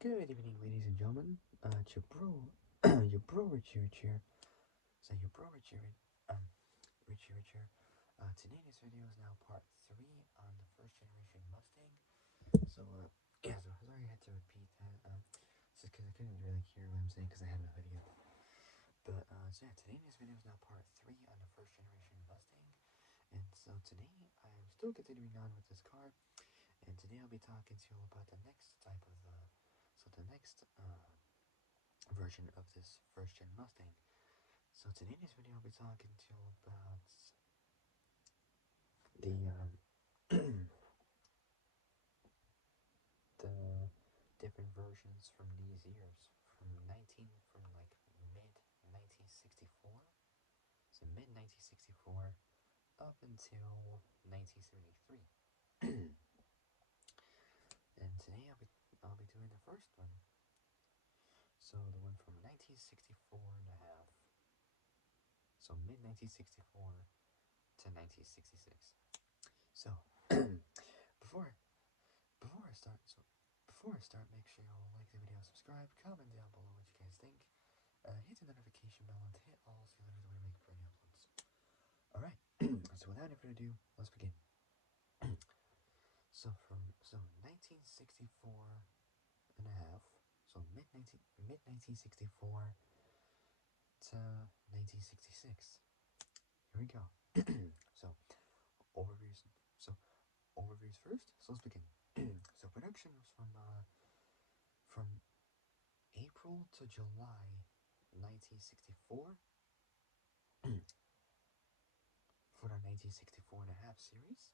Good evening, ladies and gentlemen. It's your bro, your bro Rich here. So your bro Rich here. Today's video is now part 3 on the first generation Mustang. So, yeah, so sorry I had to repeat that. It's just because I couldn't really hear what I'm saying because I had no video. But, so yeah, today's video is now part 3 on the first generation Mustang. And so today, I'm still continuing on with this car. And today I'll be talking to you about the next type of, the next, version of this first gen Mustang. So today in this video I'll be talking to you about the the different versions from these years, from like mid 1964, so mid 1964 up until 1973. And today I'll be doing the first one. So the one from 1964 and a half. So mid 1964 to 1966. So before before I start, make sure you all like the video, subscribe, comment down below what you guys think. Hit the notification bell and hit all so you never know when I make brand new uploads. Alright, so without any further ado, let's begin. So 1964 and a half, so mid 1964 to 1966. Here we go. so overviews. So overviews first. So let's begin. So production was from April to July 1964 for the 1964 and a half series.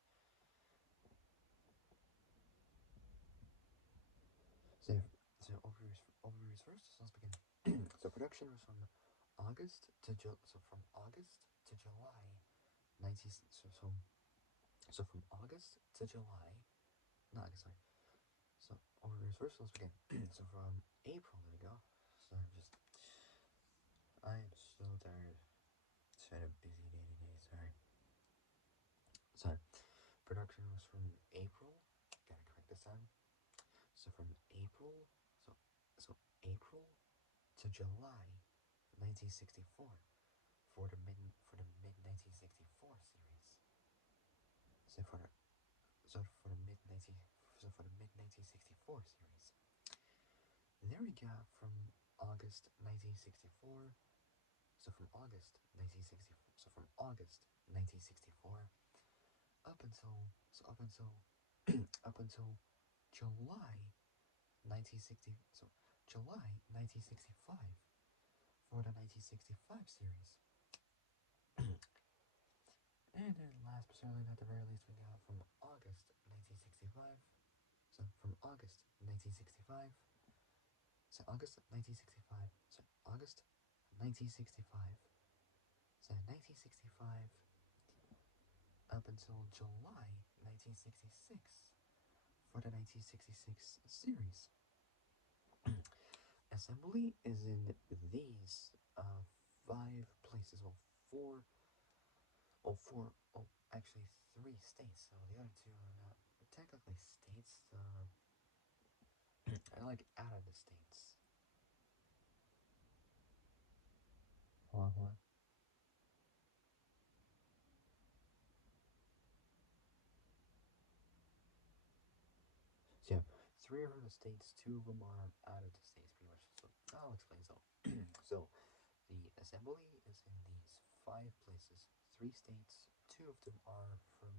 So overviews first. So let's begin. So production was from August to from August to July 19 so from August to July. No, sorry. So overviews first. So let's begin. So from April, there we go. So I am so tired. It's had a busy day today. Sorry. Production was from April. Gotta correct this time. So from April, April to July 1964 for the mid 1964 series. So for the mid 1964 series. There we got from August 1964. So from August 1964 up until July 1960. So July 1965 for the 1965 series. And then last but certainly not the very least, we got from August 1965. So from August 1965. So August 1965. So August 1965. So 1965 up until July 1966 for the 1966 series. Assembly is in these 5 places. Actually 3 states. So the other 2 are not technically states. I like out of the states. Hold on. So yeah, 3 are from the states, 2 of them are out of the states, pretty much. So I'll explain. So the assembly is in these 5 places, 3 states. 2 of them are from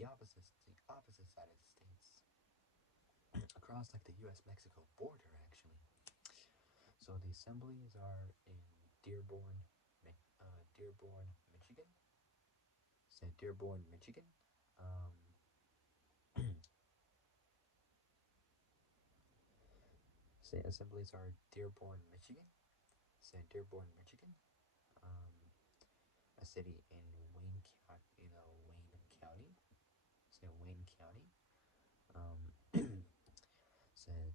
the opposite side of the states, across like the U.S.-Mexico border, actually. So the assemblies are in Dearborn, Michigan. Dearborn, Michigan. Assemblies are Dearborn, Michigan. Dearborn, Michigan. A city in Wayne County. Wayne County.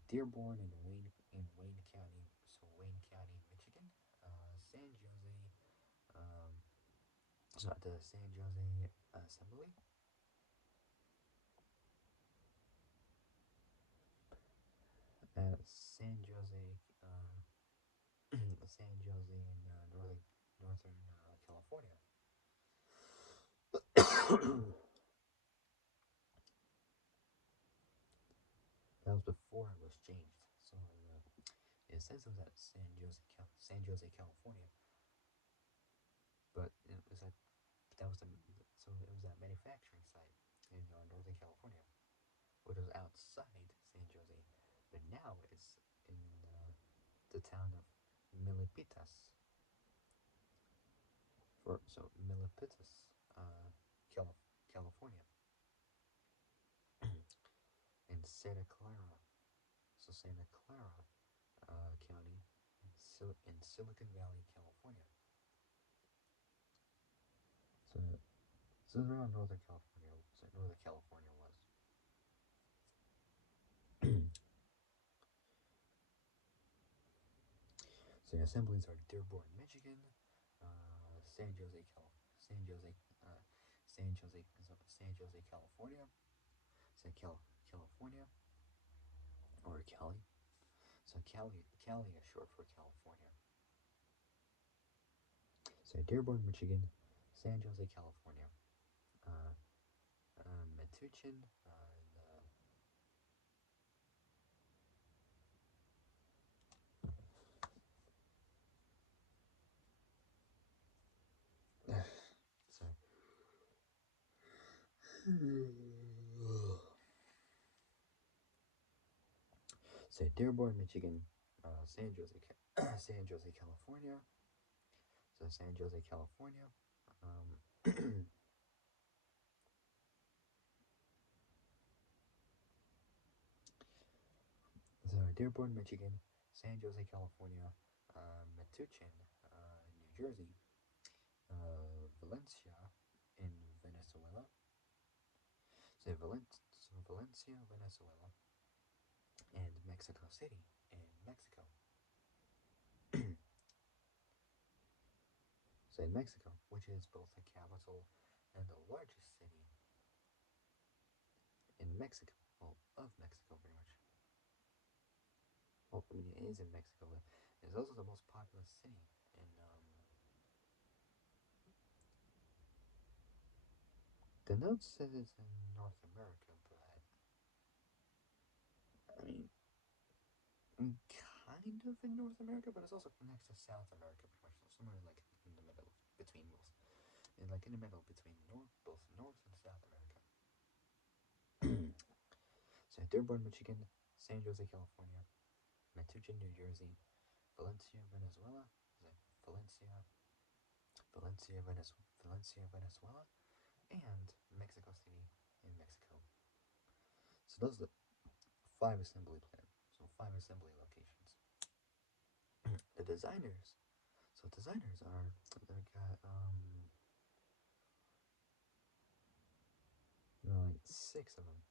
Dearborn in Wayne County. So Wayne County, Michigan. San Jose. The San Jose Assembly. San Jose in northern California. That was before it was changed. So it says it was at San Jose, California, but it was at that was the so it was that manufacturing site in Northern California, which was outside San Jose, but now it's in the town of Milipitas. Milipitas, uh, California, in Santa Clara. So Santa Clara County in Silicon Valley, California. So, so around Northern California. So Northern California was. So the assemblies are Dearborn, Michigan, San Jose, San Jose, San Jose, San Jose, California, California, or Cali. So Cali is short for California. So Dearborn, Michigan, San Jose, California, uh, Metuchen, sorry. So Dearborn, Michigan, San Jose, San Jose, California. So San Jose, California. So Dearborn, Michigan, San Jose, California, Metuchen, New Jersey, Valencia in Venezuela. So Valencia, Venezuela, and Mexico City in Mexico. So in Mexico, which is both the capital and the largest city in Mexico, well, of Mexico, pretty much. Well, I mean, it is in Mexico, but it's also the most populous city in. The note says it's in North America, but I mean, kind of in North America, but it's also next to South America, pretty much. So somewhere like in the middle between both, and like in the middle between both North and South America. So Dearborn, Michigan, San Jose, California, Metuchen, New Jersey, Valencia, Venezuela, Valencia, Venezuela, and Mexico City in Mexico. So those are the 5 assembly plants. So 5 assembly locations. The designers. So designers are they got like 6 of them.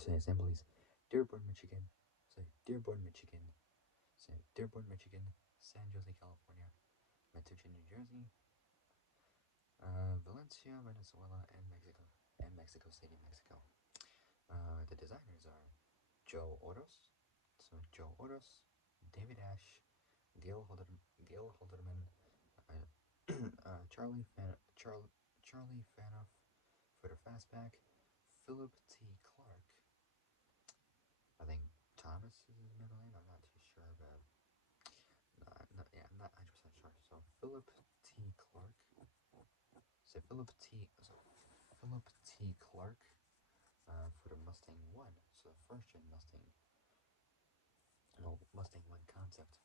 So assemblies. Dearborn, Michigan. So Dearborn, Michigan. So Dearborn, Michigan. San Jose, California. Metuchen, New Jersey. Valencia, Venezuela, and Mexico City, Mexico. The designers are Joe Oros, so Joe Oros, David Ash, Gail Holderman, Charlie Fanoff for the fastback, Philip T. Clark. I think Thomas is his middle name. I'm not too sure, but yeah, I'm not 100% sure. So Philip T. Clark. Philip T. Clark for the Mustang One. So the first gen Mustang. Mustang One concept.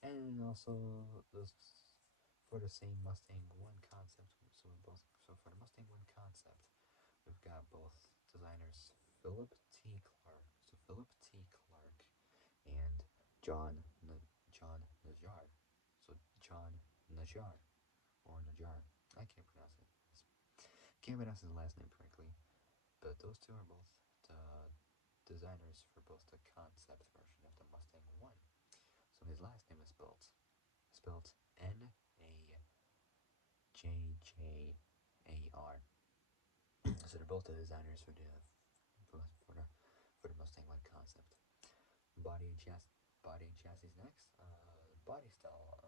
And also this for the same Mustang One concept. So for the Mustang One concept, we've got both designers Philip T. Clark. So Philip T. Clark and John Najjar or Najjar. I can't pronounce it. Can't pronounce his last name correctly. But those two are both the designers for both the concept version of the Mustang 1. So his last name is spelled Najjar. So they're both the designers for the Mustang 1 concept. Body and chassis next. Body style.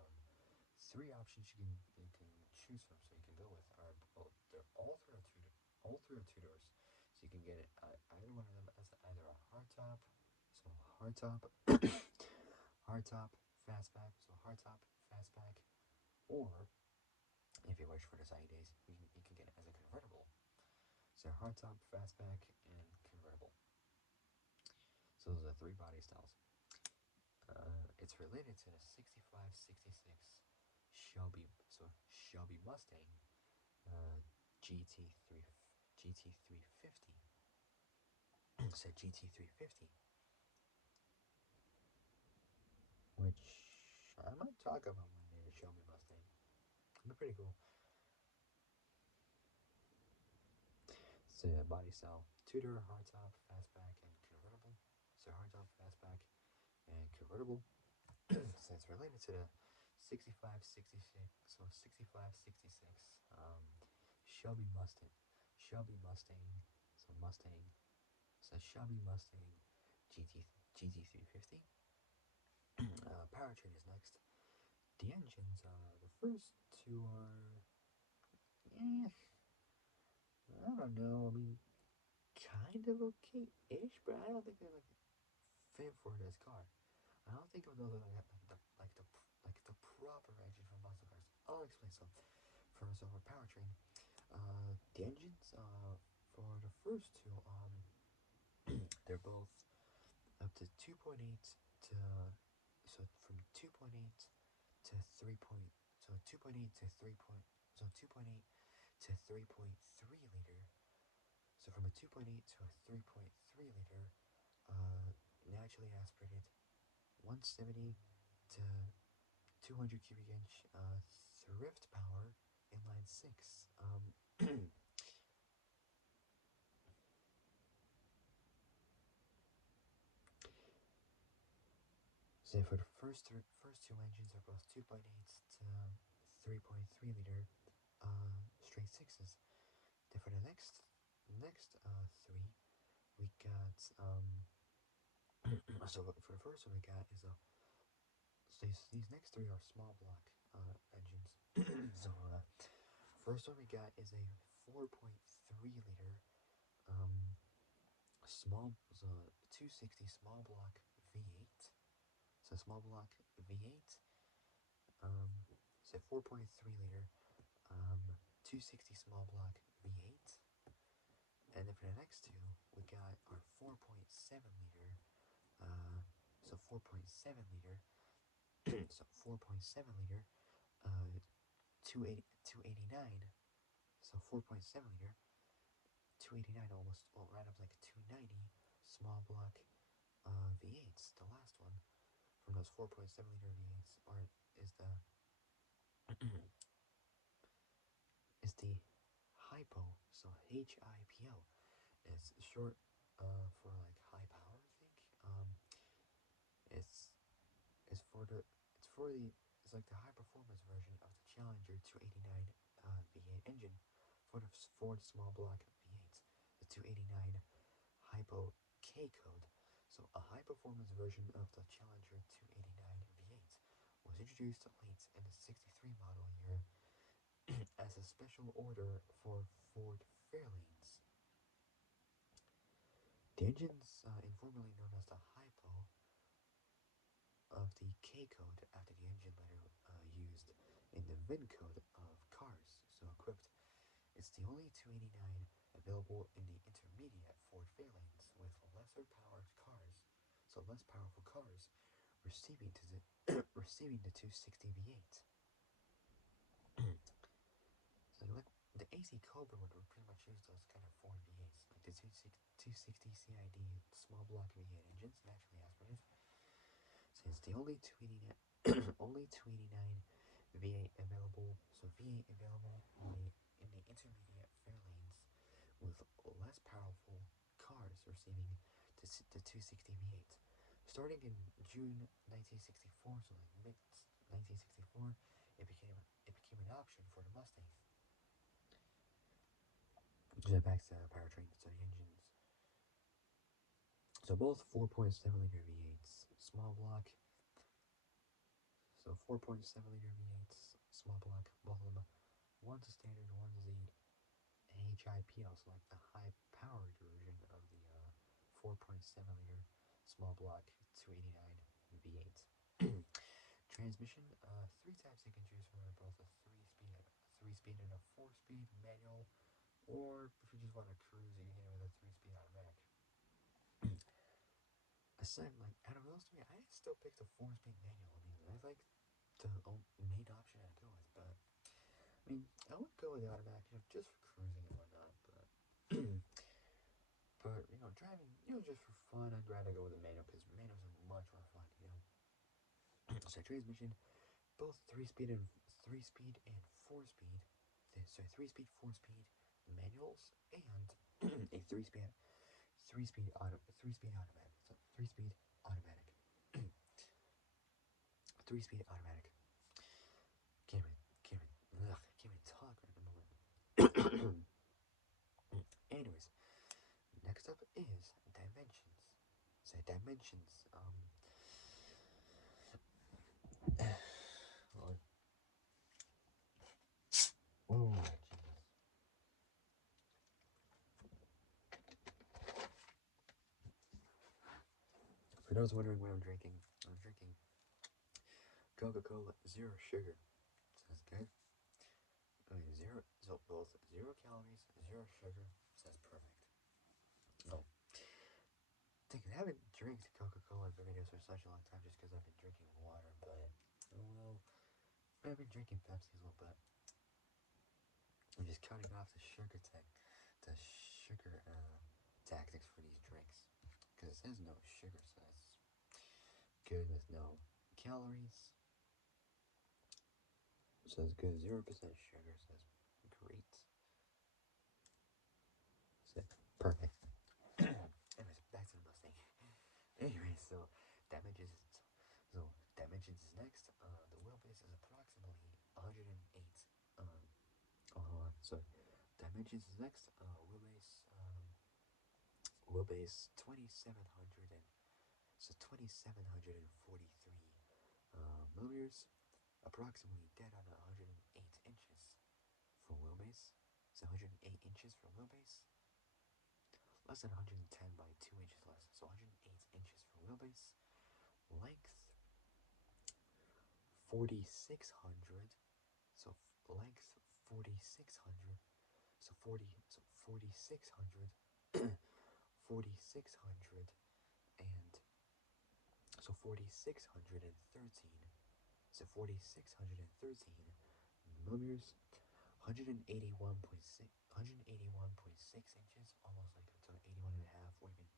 Three options you can choose from, so you can go with are they're all three are two doors. So you can get it either one of them as either a hardtop, so hardtop, fastback, so hardtop, fastback, or if you wish for the sunny days, you can get it as a convertible. So hardtop, fastback, and convertible. So those are three body styles. It's related to the 6566 Shelby Mustang GT350. So GT350, which I might talk about one day. The Shelby Mustang, it'd be pretty cool. So body style: two-door, hardtop, fastback, and convertible. So hardtop, fastback, and convertible. So it's related to the 6566. So 6566 Shelby Mustang. Shelby Mustang. So Mustang. So Shelby Mustang GT350. Powertrain is next. The engines, the first two are, I don't know. I mean, kind of okay-ish, but I don't think they're like fit for this car. I don't think of those like the proper engine for muscle cars. I'll explain some. First, over powertrain. The engines, for the first two, they're both up to 2.8 to so from 2.8 to 3 point so 2.8 to 3 point so 2.8 to 3.3 liter. So from a 2.8 to a 3.3 liter, naturally aspirated, 170 to 200 cubic inch, thrift power, inline six. So for the first two engines are both 2.8 to 3.3 liter, straight sixes. Then for the next three, we got so for the first one we got is a so these next three are small block engines. So first one we got is a 4.3 liter so 260 small block V8. So small block V8. So 4.3 liter 260 small block V8. And then for the next two, we got our 4.7 liter. So 4.7 liter. So 4.7 liter. 289. So 4.7 liter. 289, almost, well, right up like 290 small block V8s. The last one from those 4.7 liter V8s is the hypo. So HIPO. It's short for like high power, I think. It's it's for the it's for the it's like the high performance version of the Challenger 289 V8 engine for the Ford small block V8s. The 289 Hypo K code. So a high performance version of the Challenger 289 V8 was introduced late in the 63 model year as a special order for Ford Fairlanes. The engines, informally known as the Hypo of the K code after the engine letter used in the VIN code of cars, so equipped. It's the only 289 available in the intermediate Ford Fairlanes with lesser powered cars, so less powerful cars, receiving the 260 V8. So like the AC Cobra would pretty much use those kind of Ford V8s, like the 260 CID small block V8 engines, naturally aspirated. So it's the only 289 V8 available. So V8 available in the intermediate fair lanes with less powerful cars receiving the 260 V8. Starting in June 1964, so like mid 1964, it became an option for the Mustang. So back to powertrain, so the engines. So both 4.7-liter V8s, small block. So 4.7-liter V8s, small block, both of them. One's a standard, one's the HIP, also like the high-powered version of the 4.7-liter small block 289 V8. Transmission, three types you can choose from, both a three-speed and a four-speed manual, or if you just want to cruise, you can get it with a three-speed automatic. Aside, like, out of those three, I still pick the four-speed manual. I mean, I like the main option I'd go with, but I mean, I would go with the automatic, just for cruising and whatnot, but but driving, just for fun, I'd rather go with the manual, because manuals are much more fun, So transmission, both three-speed and four-speed, sorry, three-speed, four-speed manuals, and a three-speed automatic, so three-speed automatic, three-speed automatic. Can't even talk right at the moment. Anyways, next up is dimensions. So dimensions, oh Jesus. For those wondering what I'm drinking Coca-Cola Zero Sugar. Says good. I mean, both 0 calories, 0 sugar. Says perfect. Oh, I haven't drank Coca-Cola videos for such a long time just because I've been drinking water, but well, I've been drinking Pepsi as well, but I'm just cutting off the sugar tactics for these drinks, because it says no sugar, so that's good with no calories. Says good, 0% sugar, says great. Says perfect. Anyways, back to the Mustang. Anyways, so dimensions. So dimensions is next. The wheelbase is approximately 108. Hold on. So dimensions is next. Wheelbase 2700 and so 2743 millimeters, approximately dead on 108 inches for wheelbase. So 108 inches for wheelbase. Less than 110 by 2 inches less. So 108 inches for wheelbase. Length 4600. So length 4600. So 4600. 4600 and so 4613. So 4613 millimeters. 181.6 inches, almost like it's 81 and a half, or even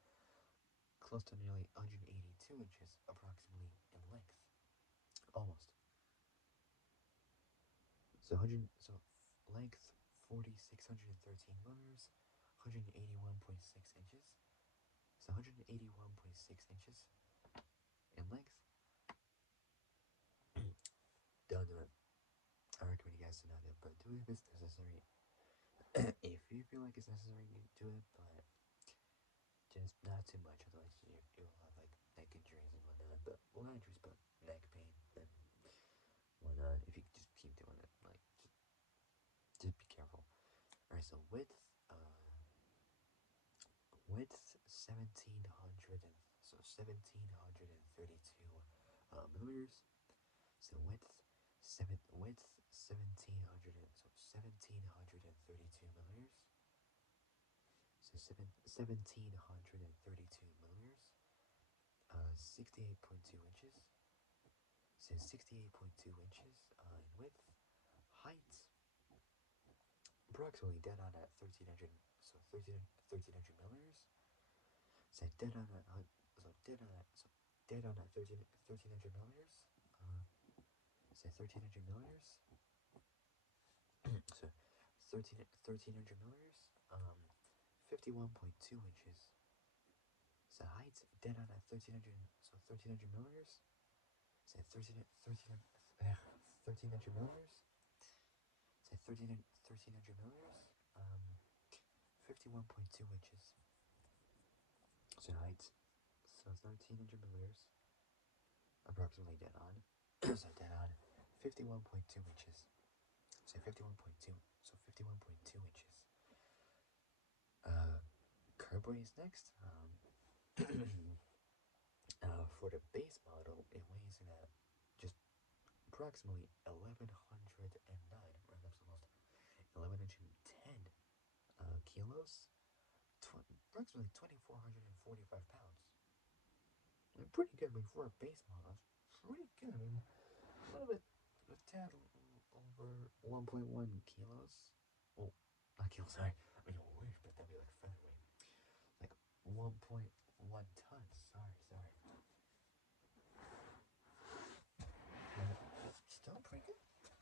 close to nearly 182 inches approximately in length, almost. So length 4613 millimeters, 181.6 inches. So 181.6 inches in length. Don't do it. I recommend you guys to not do it, but do it if it's necessary. If you feel like it's necessary, you do it, but just not too much, otherwise you'll have like neck injuries and whatnot. But well, not injuries, but neck pain and whatnot. If you just keep doing it, like just be careful. All right, so width 1700 and so 1732 millimeters. So width 1700 and so 1732 millimeters. So 1732 millimeters. 68.2 inches. So 68.2 inches in width. Height approximately dead on at 1300. So 1300 millimeters. So dead on at 1300 millimeters. say 1300 millimeters. So 1300 millimeters, 51.2 inches. So height dead on at 1300, so 1300 millimeters. Say 1300 millimeters. Say 1300 millimeters. 51.2 inches. So height, so 1300 millimeters, approximately dead on. So dead on, 51.2 inches. Say 51.2. So 51.2 inches. Curb weight is next. For the base model, it weighs in at just approximately 1109, right up to most 1110 kilos, approximately 2445 pounds. Pretty good. I mean, for a base model, pretty good. I mean, a little bit, a tad over 1.1 kilos. Oh, not kilos, sorry. I mean, I wish, but that'd be like featherweight. Like 1.1 tons. Sorry. Still pretty good.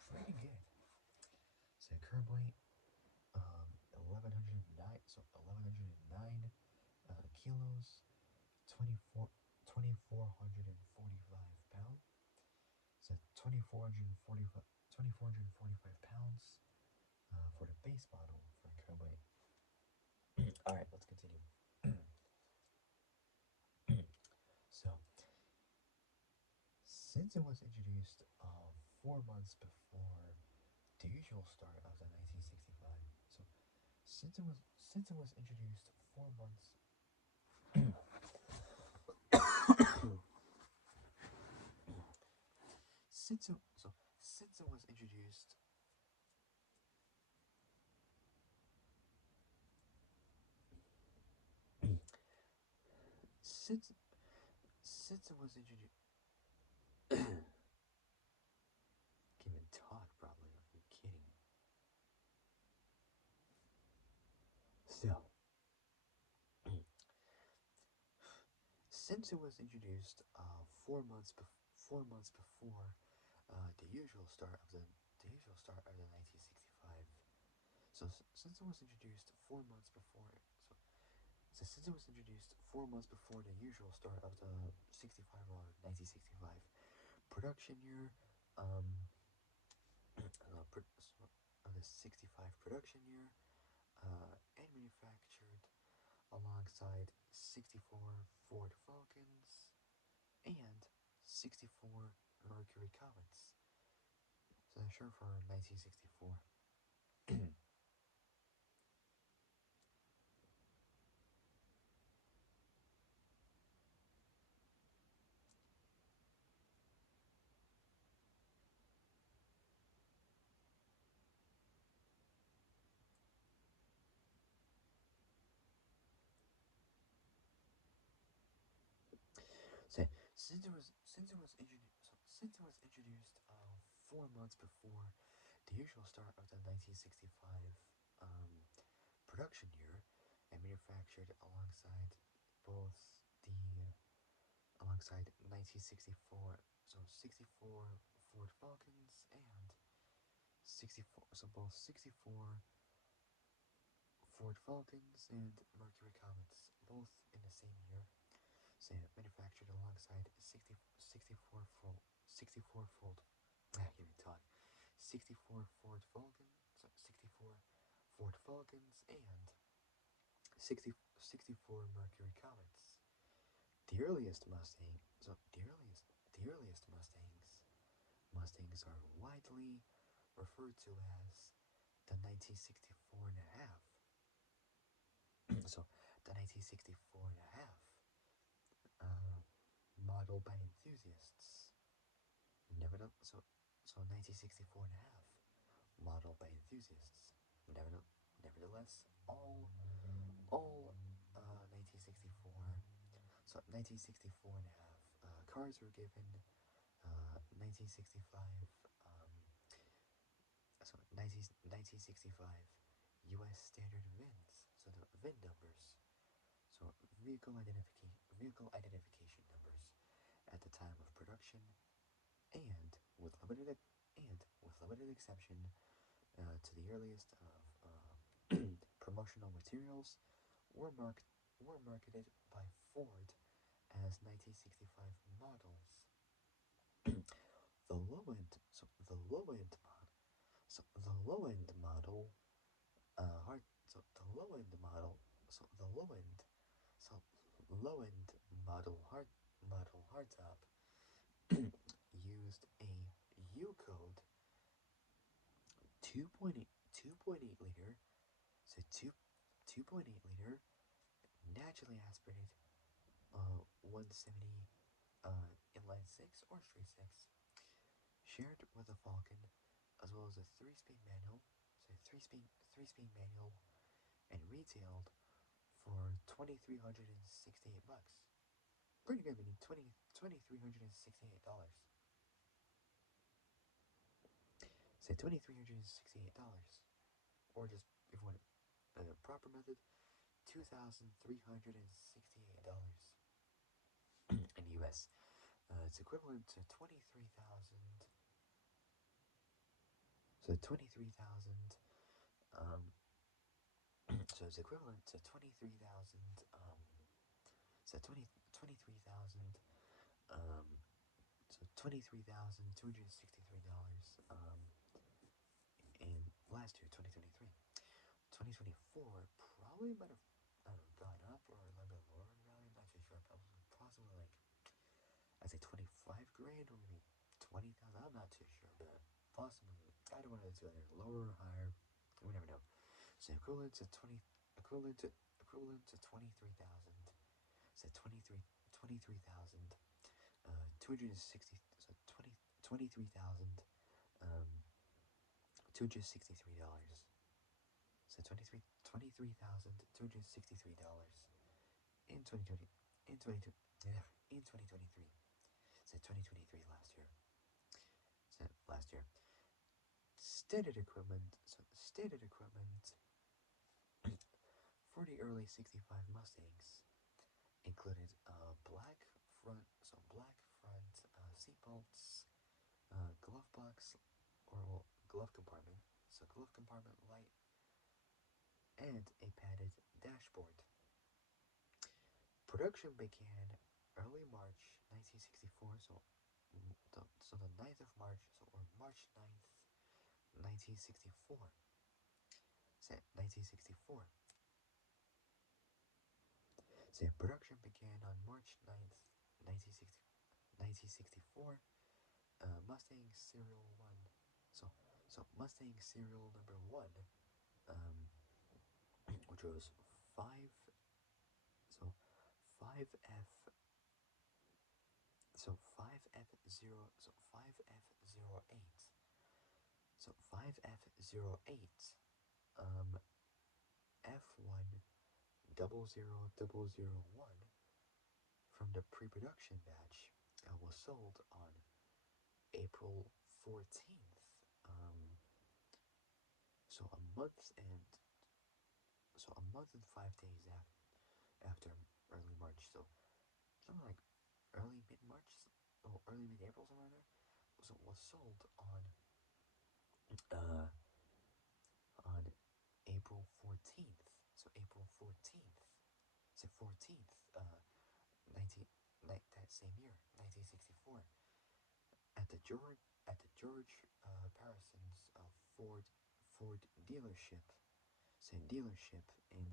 Pretty good. So curb weight, 1109. So 1109 kilos, 2445 pounds. So 2445 pounds for the base model for curb weight. All right, let's continue. So, since it was introduced 4 months before the usual start of the 1965, so since it was introduced 4 months, since it was introduced, since it was introduced, can't even talk properly. Are you kidding? Still, since it was introduced 4 months before the usual start of the 1965. So since it was introduced 4 months before, since it was introduced 4 months before the usual start of the 65 or 1965 production year, the 65 production year, and manufactured alongside 64 Ford Falcons and 64 Mercury Comets. So that's sure for 1964. So since it was introduced 4 months before the usual start of the 1965 production year and manufactured both the alongside 1964, so 64 Ford Falcons and 64, so both 64 Ford Falcons and Mercury Comets, both in the same year. So manufactured alongside 64 I can't even talk, 64 Ford Falcons, so 64 Ford Falcons and 64 Mercury Comets. The earliest Mustangs are widely referred to as the 1964 and a half. So the 1964 and a half, modeled by enthusiasts. So 1964 and a half, modeled by enthusiasts. Nevertheless, all 1964. So 1964 and a half cars were given 1965. So 1965 U.S. standard VINs. So the VIN numbers. So vehicle identification numbers at the time of production and with limited exception to the earliest of promotional materials, were marketed by Ford as 1965 models. The low end, so the low end mod, so the low end model, hard, so the low end model, so the low end, so low end model hardtop used a U code 2.8 liter, so 2.8 liter naturally aspirated 170 inline six or straight six, shared with the Falcon, as well as a three-speed manual, and retailed for $2,368. Pretty good, meaning $2,368. Say $2,368, or just if you want a proper method, $2,368 in US. It's equivalent to 23,000. So 23,000. So it's equivalent to 23,000. So 23,000. So $23,263. In last year, 2023. 2024 probably might have, I don't know, gone up or a little bit lower in value. I'm not too sure. Possibly like, I'd say 25 grand or maybe 20,000. I'm not too sure, but possibly either one of the two, either lower or higher. We never know. So equivalent to 23,000. So 260. So 23,000. $263. So $23,263 in 2020 in 22 in 2023. So 2023 last year. Standard equipment. So standard equipment for the early '65 Mustangs included black front seat belts, glove box or glove compartment. So glove compartment light and a padded dashboard. Production began early March 1964, so the 9th of March, or March 9th, 1964. So 1964. So production began on March 9th, 1964. Mustang Serial 1. So Mustang Serial number 1, which was 5, so 5F, so 5F0, so 5F08, so 5F08, F10001 from the pre-production batch was sold on April 14th. So a month and 5 days after early March. So something like early mid-March, or early mid-April, somewhere there. So it was sold uh on April 14th. So April 14th. So 14th, 19 that same year, 1964, at the George Parsons Ford dealership. So dealership in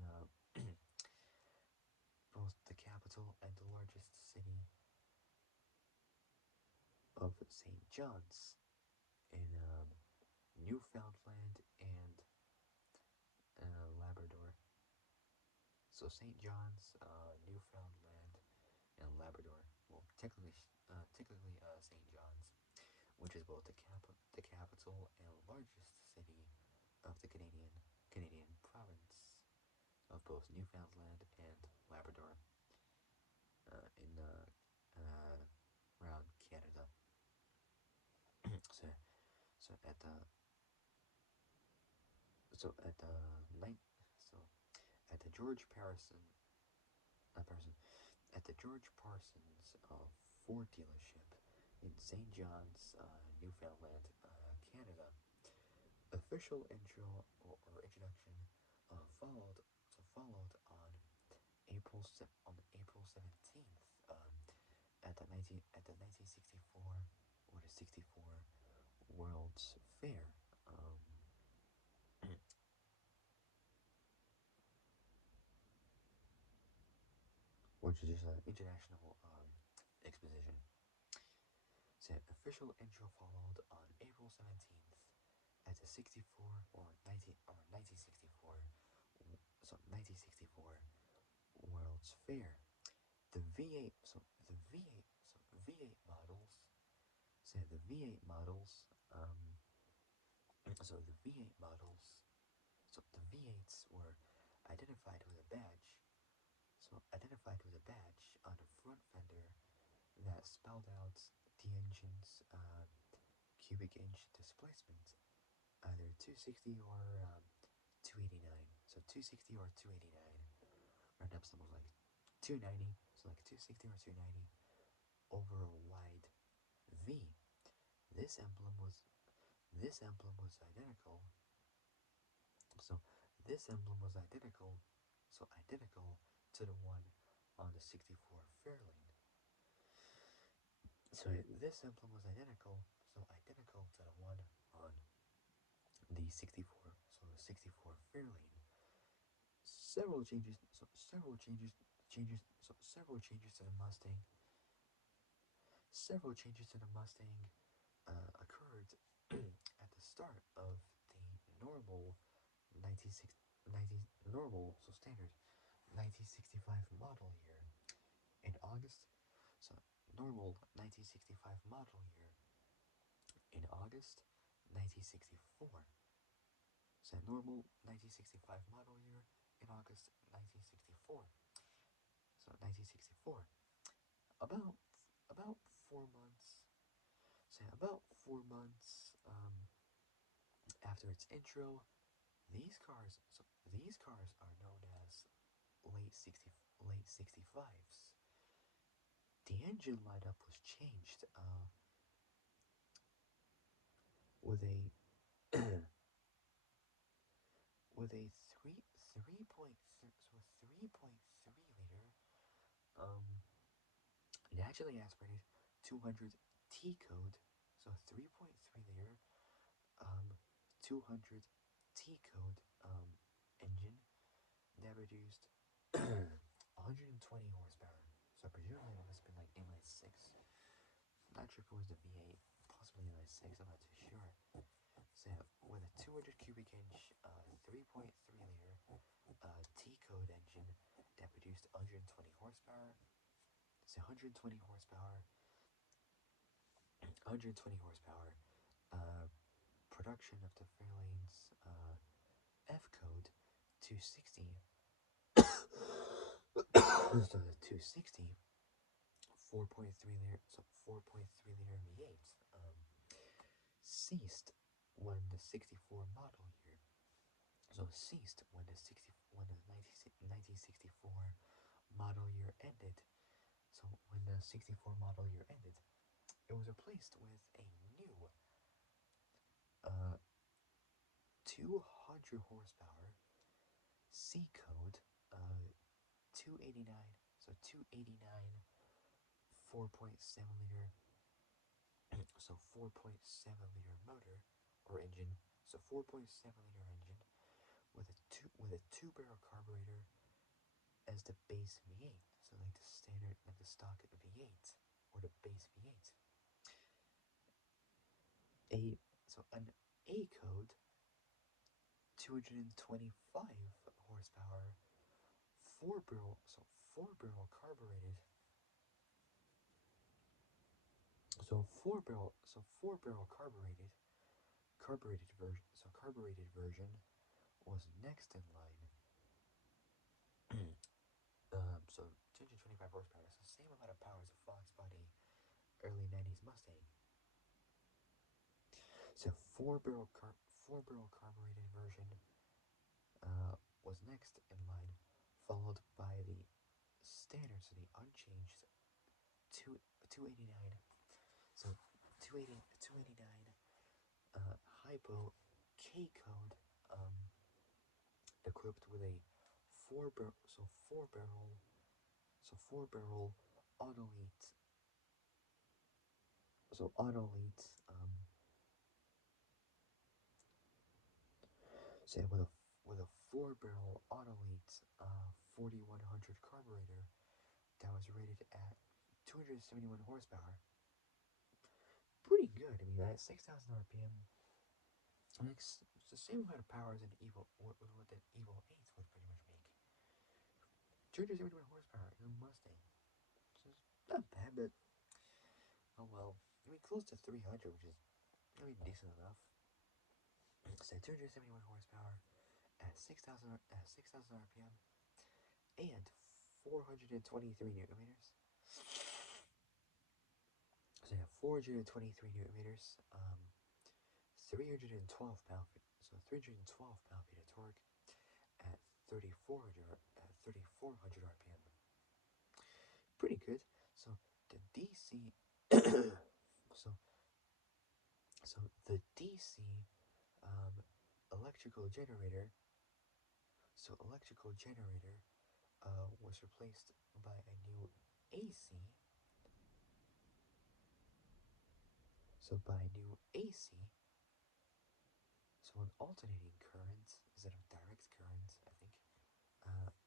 both the capital and the largest city of St. John's in Newfoundland and Labrador. So St. John's, Newfoundland, and Labrador. Well, technically St. John's, which is both the capital and largest city of the Canadian province of both Newfoundland and Labrador, in around Canada. so so at the so at the night so at the George Parsons Ford dealership, in St. John's, Newfoundland, Canada. Official intro or introduction followed on April 17th, at the 1964 or the 64 World's Fair. Which is just an international exposition. So official intro followed on April 17th at the 64 or 1964 1964 World's Fair. The V8 the V8 V8 models. So the V8 models so the V8 models so the V8s were identified with a badge. So identified with a badge on the front fender that spelled out the engine's cubic inch displacement, either 260 or 289. So 260 or 289. Round up something like 290. So like 260 or 290 over a wide V. This emblem was identical. So this emblem was identical. So identical to the one on the 64 Fairlane. So this emblem was identical. So identical to the one on the 64. So the 64 Fairlane. Several changes to the Mustang. Several changes to the Mustang occurred at the start of the normal 1965 model year in August. So normal 1965 model year in August 1964. So normal 1965 model year in August 1964. So 1964. About 4 months. Say about 4 months after its intro, these cars are known as late 65s. The engine lineup was changed with a with a 3.3 liter naturally aspirated 200 T code, so 3.3 liter 200 T code engine that produced 120 horsepower. So presumably it must have been like inline 6. Not sure if it was the V8, possibly inline 6. I'm not too sure. So with a 200 cubic inch, 3.3 liter T code engine that produced 120 horsepower. So 120 horsepower. 120 horsepower. Production of the Fairlane's F code 260. So the 260 4.3 liter V8 ceased when the 64 model year. So ceased when the 1964 model year ended. So when the 64 model year ended, it was replaced with a new 200 horsepower C code 289. So 289 4.7 liter. So 4.7 liter motor or engine. So 4.7 liter engine with a two barrel carburetor as the base V8. So like the standard, like the stock V8 or the base V8. An A code 225 horsepower, four barrel carbureted. So four barrel carbureted version. So carbureted version was next in line. So 225 horsepower. So same amount of power as a Fox body early 90s Mustang. So four barrel carbureted version was next in line, followed by the standard, so the unchanged 289. So 289 hypo K code equipped with a four barrel auto lead auto leads say with a 4 barrel auto leads 4100 carburetor that was rated at 271 horsepower. Pretty good. I mean, at 6,000 RPM, it's the same amount of power as an Evo, what an Evo 8 would pretty much make. 271 horsepower in a Mustang. So it's not bad, but oh well. I mean, close to 300, which is, I mean, decent enough. So 271 horsepower at 6,000 RPM and 423 newton meters. So yeah, 423 newton meters. 312 pound-feet. So 312 pound-feet of torque at 3,400 RPM. Pretty good. So the DC. so the DC electrical generator. So electrical generator was replaced by a new AC. So by new AC. So an alternating current instead of direct current, I think.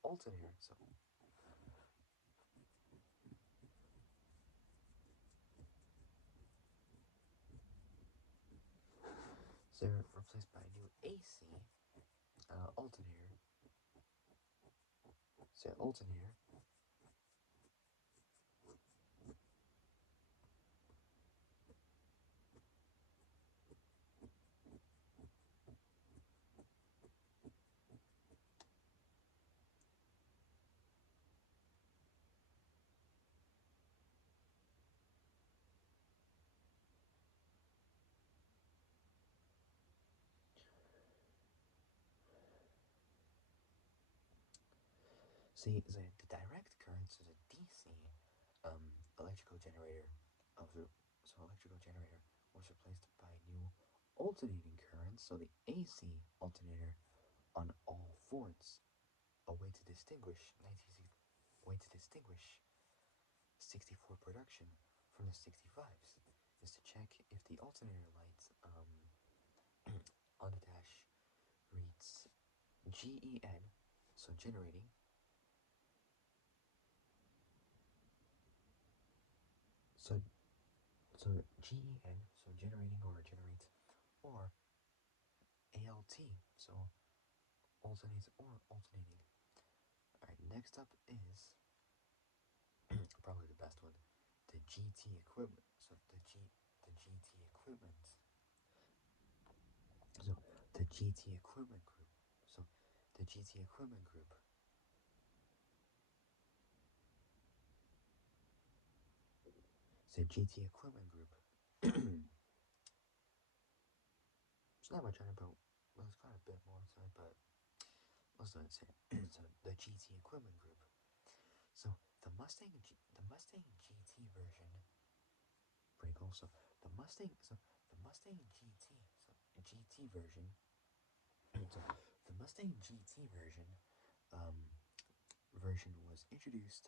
Alternator. So replaced by a new AC alternator. So alternator. See, the direct current, so the DC electrical generator electrical generator was replaced by a new alternating current, so the AC alternator on all Fords. A way to distinguish 64 production from the 65s is to check if the alternator lights on the dash reads GEN, so generating. So GEN, so generating or generates, or ALT, so alternates or alternating. Alright, next up is probably the best one, the GT equipment. So the GT equipment. So the GT equipment group. So the GT equipment group. So GT equipment group. It's not much on it, but well, it's got a bit more inside, but let's not say it. So the GT equipment group. So the Mustang GT version. Pretty cool. So the Mustang GT, so GT version. So the Mustang GT version was introduced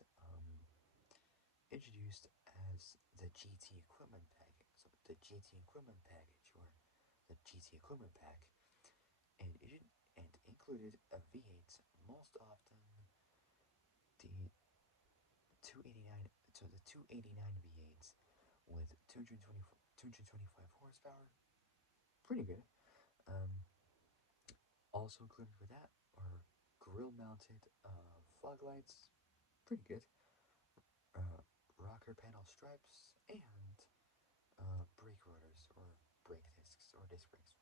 as the GT equipment package. So the GT equipment package, or the GT equipment pack, and included a V8, most often the 289. So the 289 V8s with 225 horsepower, pretty good. Also included with that are grill-mounted fog lights, pretty good. Rocker panel stripes and brake rotors or brake discs or disc brakes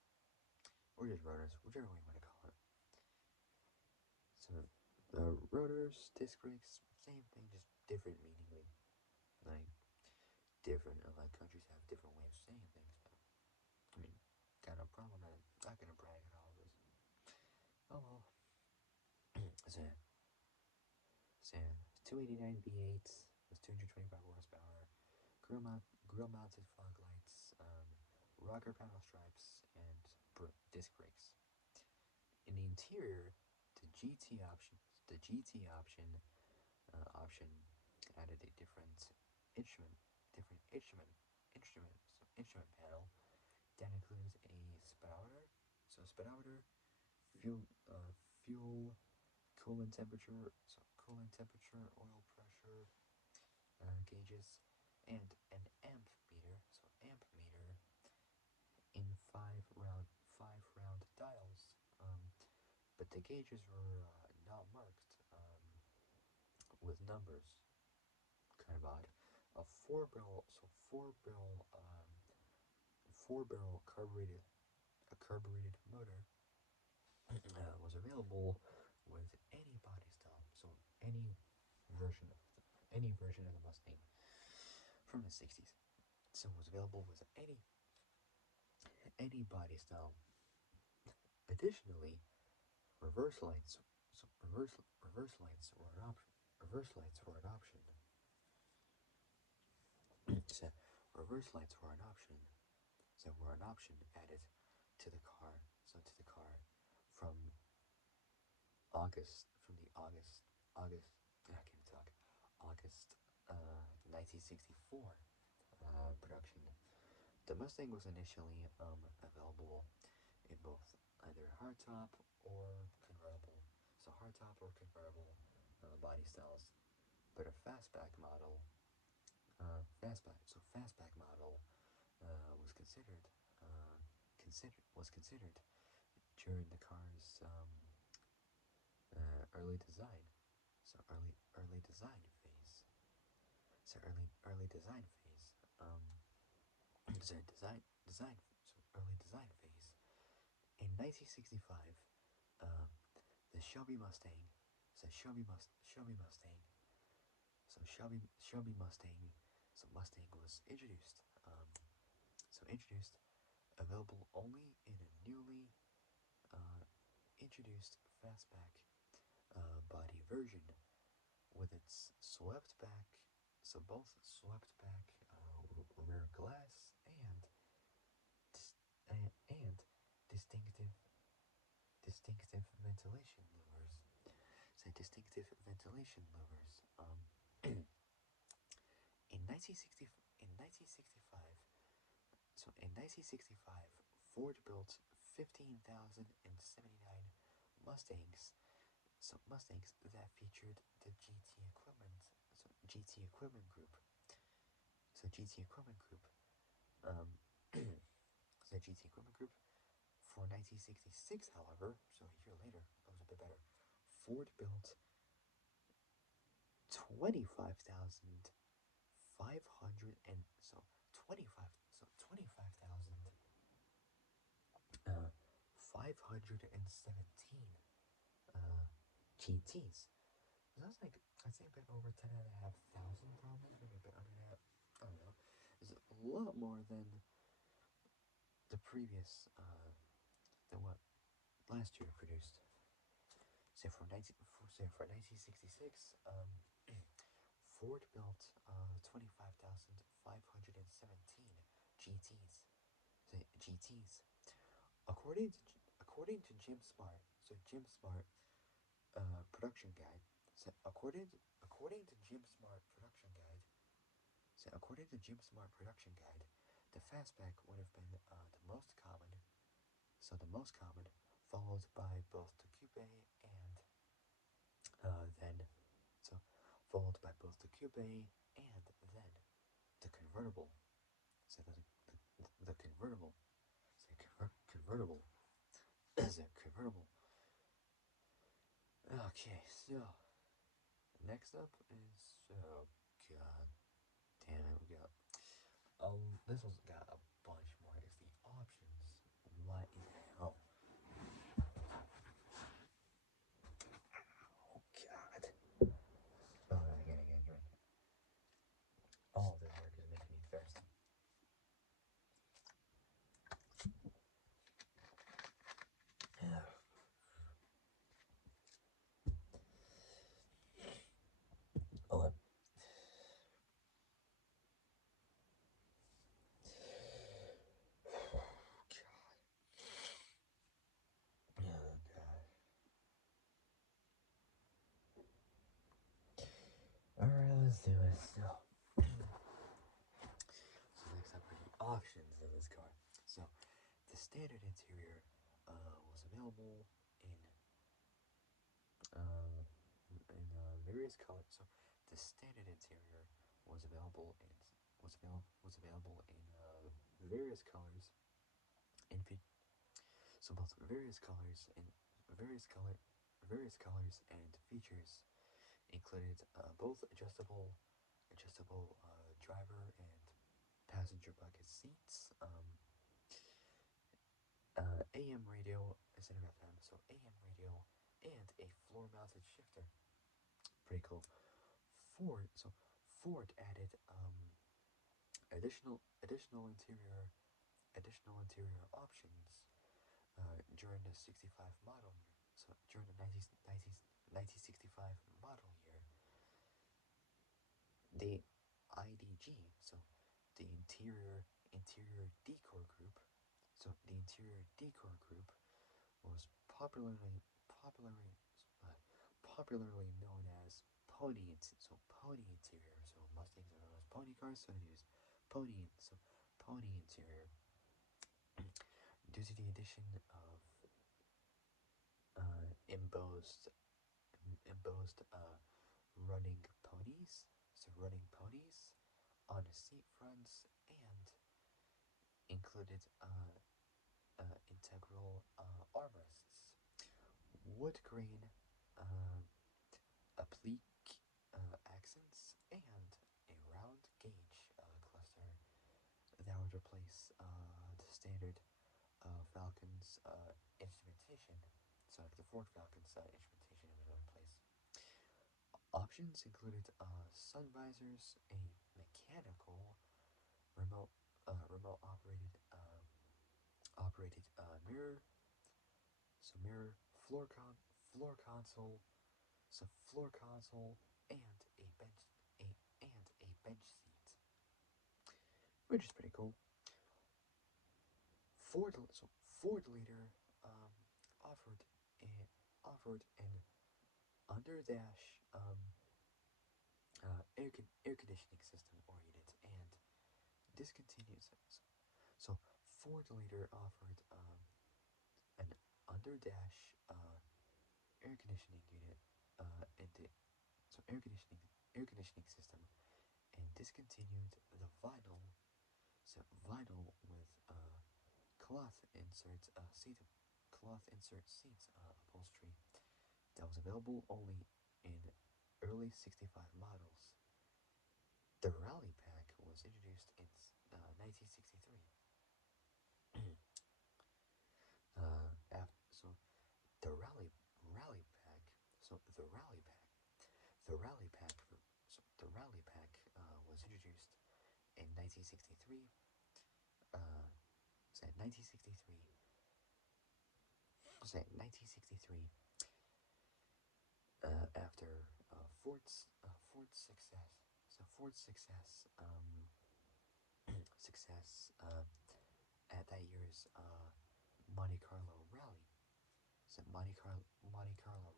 or just rotors, whichever way you want to call it. So the rotors, disc brakes, same thing, just different meaningly. Like different, countries have different ways of saying things, but I mean, got no problem. I'm not gonna brag at all of this. Oh well. So 289 V8 with 225 horsepower, grill mounted fog lights, rocker panel stripes, and disc brakes. In the interior, the GT option, the GT option, option added a instrument, instrument panel that includes a speedometer, fuel, fuel, coolant temperature, oil pressure, gauges, and an amp meter in five round dials. But the gauges were not marked with numbers. Kind of odd. A four barrel carbureted motor was available with any body style. So version of any version of the Mustang from the 60s. So it was available with any body style. Additionally, reverse lights. So reverse lights were an option. Reverse lights were an option. So reverse lights were an option. So were an option added to the car. So to the car from August from the August I can't talk August 1964 production. The Mustang was initially available in both either hardtop or convertible. So hardtop or convertible body styles, but a fastback model, fastback model was considered during the car's early design. So early design phase. So early design phase. So early design phase. In 1965, the Shelby Mustang. Shelby Mustang. Shelby Mustang. So Mustang was introduced. Available only in a newly introduced fastback body version with its swept back, so both swept back rear glass and distinctive ventilation louvers. So distinctive ventilation louvers. In 1965, in 1965, Ford built 15,079 Mustangs. So Mustangs that featured the GT equipment. So GT equipment group. So GT equipment group. The GT equipment group. For 1966, however, so a year later, that was a bit better. Ford built 25,500 and so 517 GTs. So that's like, I'd say a bit over 10,500 probably, maybe a bit under that. I don't know. It's a lot more than the previous, than what last year produced. So for 1966, Ford built 25,517 GTs. So GTs. According to Jim Smart, so Jim Smart production guide. So according to Jim Smart production guide. So according to Jim Smart production guide, the fastback would have been the most common. So the most common, followed by both the coupe and followed by both the coupe and then the convertible. So the convertible. So convertible. So convertible. Okay, so next up is god damn it, we got this one's got a bunch more. It's the options. What in the hell? Oh god. Oh, again. All this work is making me thirsty. Oh, let's do this. So next up are the options of this car. So the standard interior was available in various colors. So the standard interior was available in various colors and so both various colors and features included both adjustable driver and passenger bucket seats, AM radio instead of FM, so AM radio and a floor-mounted shifter. Pretty cool. Ford added additional interior options during the 65 model year. So during the 1965 model year, the IDG, so the interior decor group. So the interior decor group was popularly known as pony. So pony interior. So Mustangs are known as pony cars. So they use pony interior due to the addition of embossed running ponies. So running ponies on the seat fronts and included integral armrests, wood grain applique accents, and a round gauge cluster that would replace the standard Falcon's instrumentation. So like the Ford Falcon's instrumentation would replace. Options included sun visors, a mechanical remote operated mirror, so mirror, floor console, and a bench seat, which is pretty cool. Ford later offered an underdash air conditioning system or unit and discontinued. So Ford later offered an underdash air conditioning unit and air conditioning system and discontinued the vinyl with cloth insert seats upholstery that was available only in early 65 models. The Rally Pack was introduced in 1963. So the Rally Pack. So the Rally Pack. The Rally Pack was introduced in 1963. So 1963. So 1963. After Ford's success. So Ford's success. Success at that year's Monte Carlo Rally. So Monte Carlo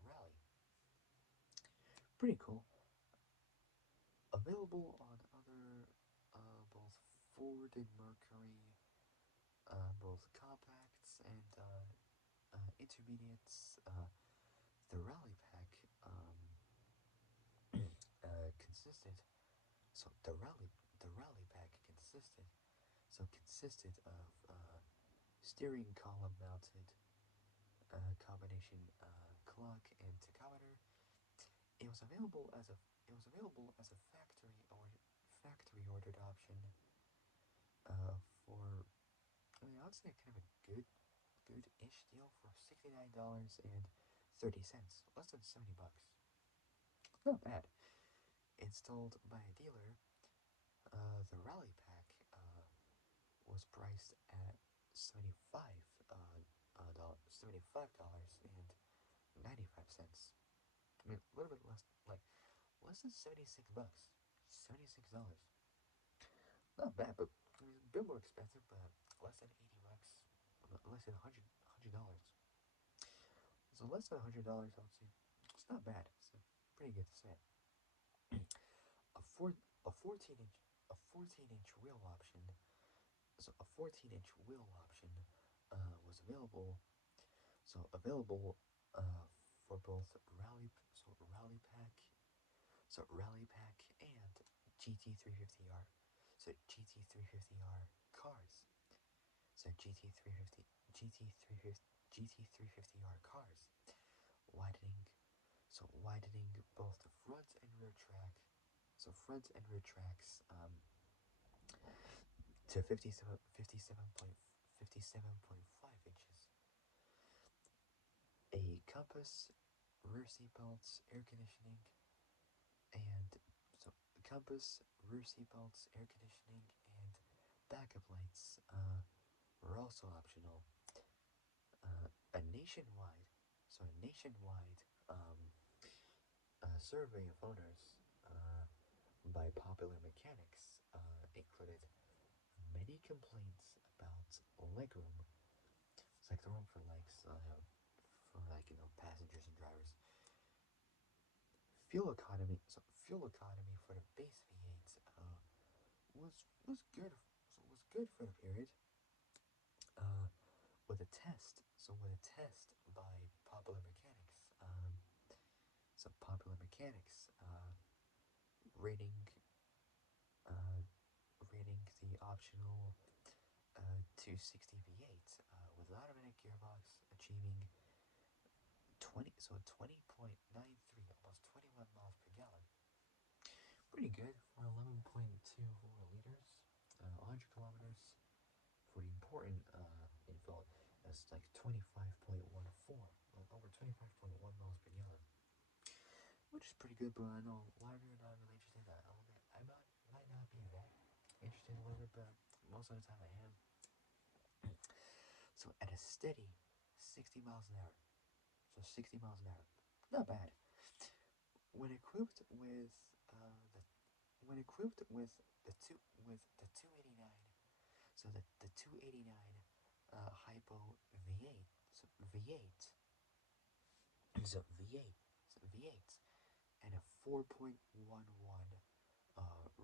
Rally. Pretty cool. Available on other both Ford and Mercury, both compacts and intermediates. The Rally Pack consisted. So the Rally Pack consisted of steering column mounted combination clock and tachometer. It was available as a factory ordered option for, I mean, I would say kind of a good-ish deal for $69.30, less than $70. Not bad. Installed by a dealer, the Rally Pack was priced at $75.95. I mean, a little bit less, like less than $76. $76. Not bad, but I mean, a bit more expensive, but less than $80. Less than $100. So less than $100, I would say it's not bad. It's pretty good to say. four, a 14-inch a 14-inch wheel option. So a 14-inch wheel option was available. So available for both rally pack and GT350R. So GT350R cars. So GT350R cars, widening widening both the front and rear track. So front and rear tracks to 57.5 inches. A compass, rear seat belts, air conditioning, and so compass, rear seat belts, air conditioning, and backup lights were also optional. A nationwide, um, survey of owners by Popular Mechanics included many complaints about legroom. It's like the room for passengers and drivers. Fuel economy for the base V8 was good for the period. With a test, by Popular Mechanics, Popular Mechanics rating uh, rating the optional 260 V8 with automatic gearbox achieving 20.93, almost 21 miles per gallon. Pretty good for 11.24 liters, 100 kilometers. For the important info, that's like 25.14, over 25.1 miles per gallon, which is pretty good. But I know a lot of you are not really interested in that element. Might not be that interested in a little bit, but most of the time I am. So at a steady 60 miles an hour, so 60 miles an hour, not bad. When equipped with the when equipped with the 289, so the 289 hypo V8, V8, V8, and a 4.11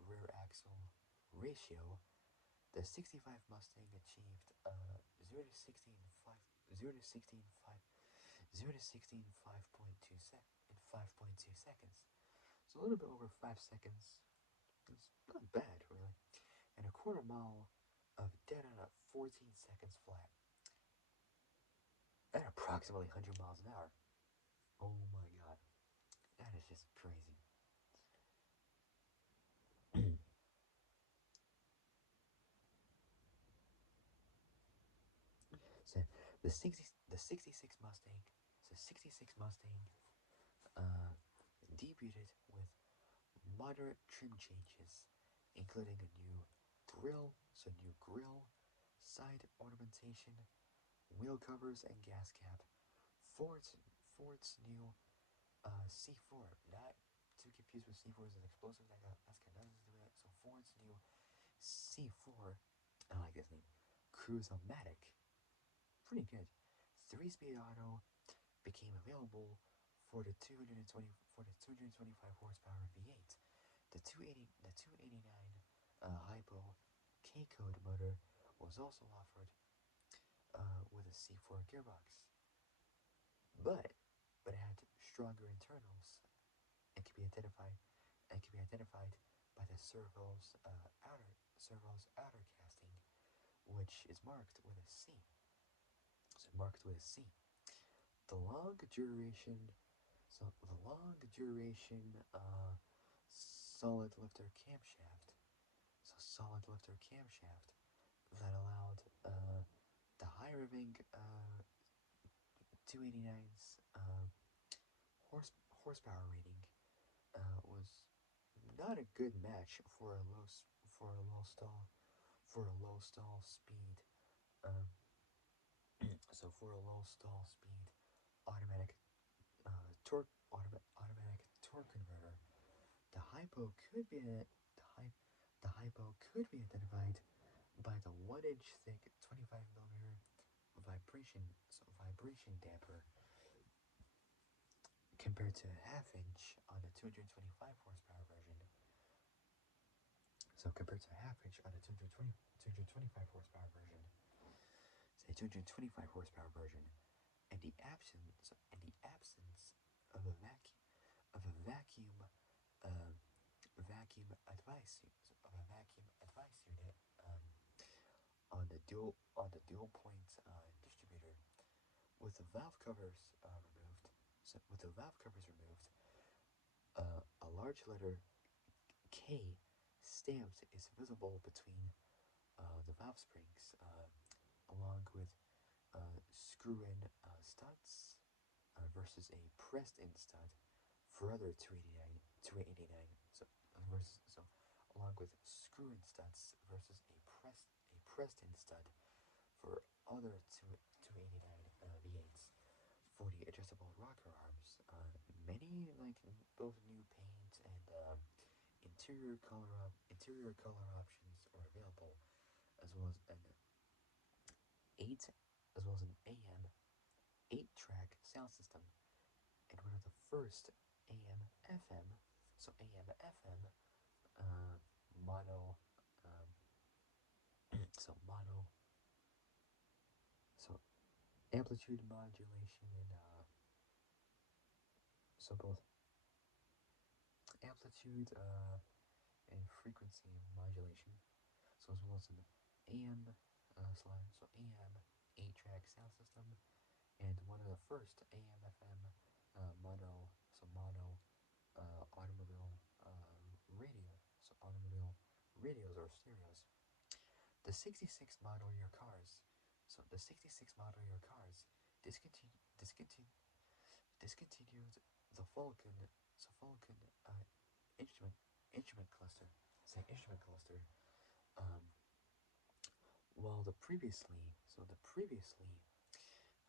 rear axle ratio, the 65 Mustang achieved 0 to 60 in 5 0 to 60 in 5 0 to 60 in 5.2 seconds. So a little bit over 5 seconds. It's not bad, really. And a quarter mile of dead on at 14 seconds flat. At approximately 100 miles an hour. Oh my god. That is just crazy. So the 66 Mustang, 66 Mustang debuted with moderate trim changes, including a new grill, side ornamentation, wheel covers, and gas cap. Ford's new C4, not to confuse with C4 as an explosive. That's got nothing to do with it. So Ford's new C4, I like this name, Cruise-O-Matic, pretty good. 3-speed auto became available for the 225 horsepower V8. The 289 hypo K code motor was also offered with a C4 gearbox, but it had stronger internals and can be identified by the servo's outer casting, which is marked with a C. So marked with a C. The long duration solid lifter camshaft. So solid lifter camshaft that allowed the high revving 289's horsepower rating was not a good match for a low stall speed. Um, so for a low stall speed automatic automatic torque converter, the hypo could be the hypo could be identified by the 1-inch thick 25 millimeter vibration damper compared to a half inch on the 225 horsepower version. So compared to average on a 225 horsepower version, say 225 horsepower version, in the absence of a vacuum uh, vacuum advice unit on the dual point distributor with the valve covers removed. So with the valve covers removed, a large letter K stamped is visible between the valve springs, along with screw-in studs versus a pressed-in stud for other 289. So along with screw-in studs versus a pressed-in stud for other 289 V8s. For the adjustable rocker arms, many like both new paint and interior color options are available, as well as an eight as well as an AM 8-track sound system, and one of the first AM FM, so AM FM mono so mono so amplitude modulation and so both amplitude and frequency modulation, so as well as an AM so AM 8-track sound system, and one of the first AM FM mono automobile automobile radios or stereos. The 66 model year cars, the 66 model year cars discontinued the Falcon instrument instrument cluster, um, while the previously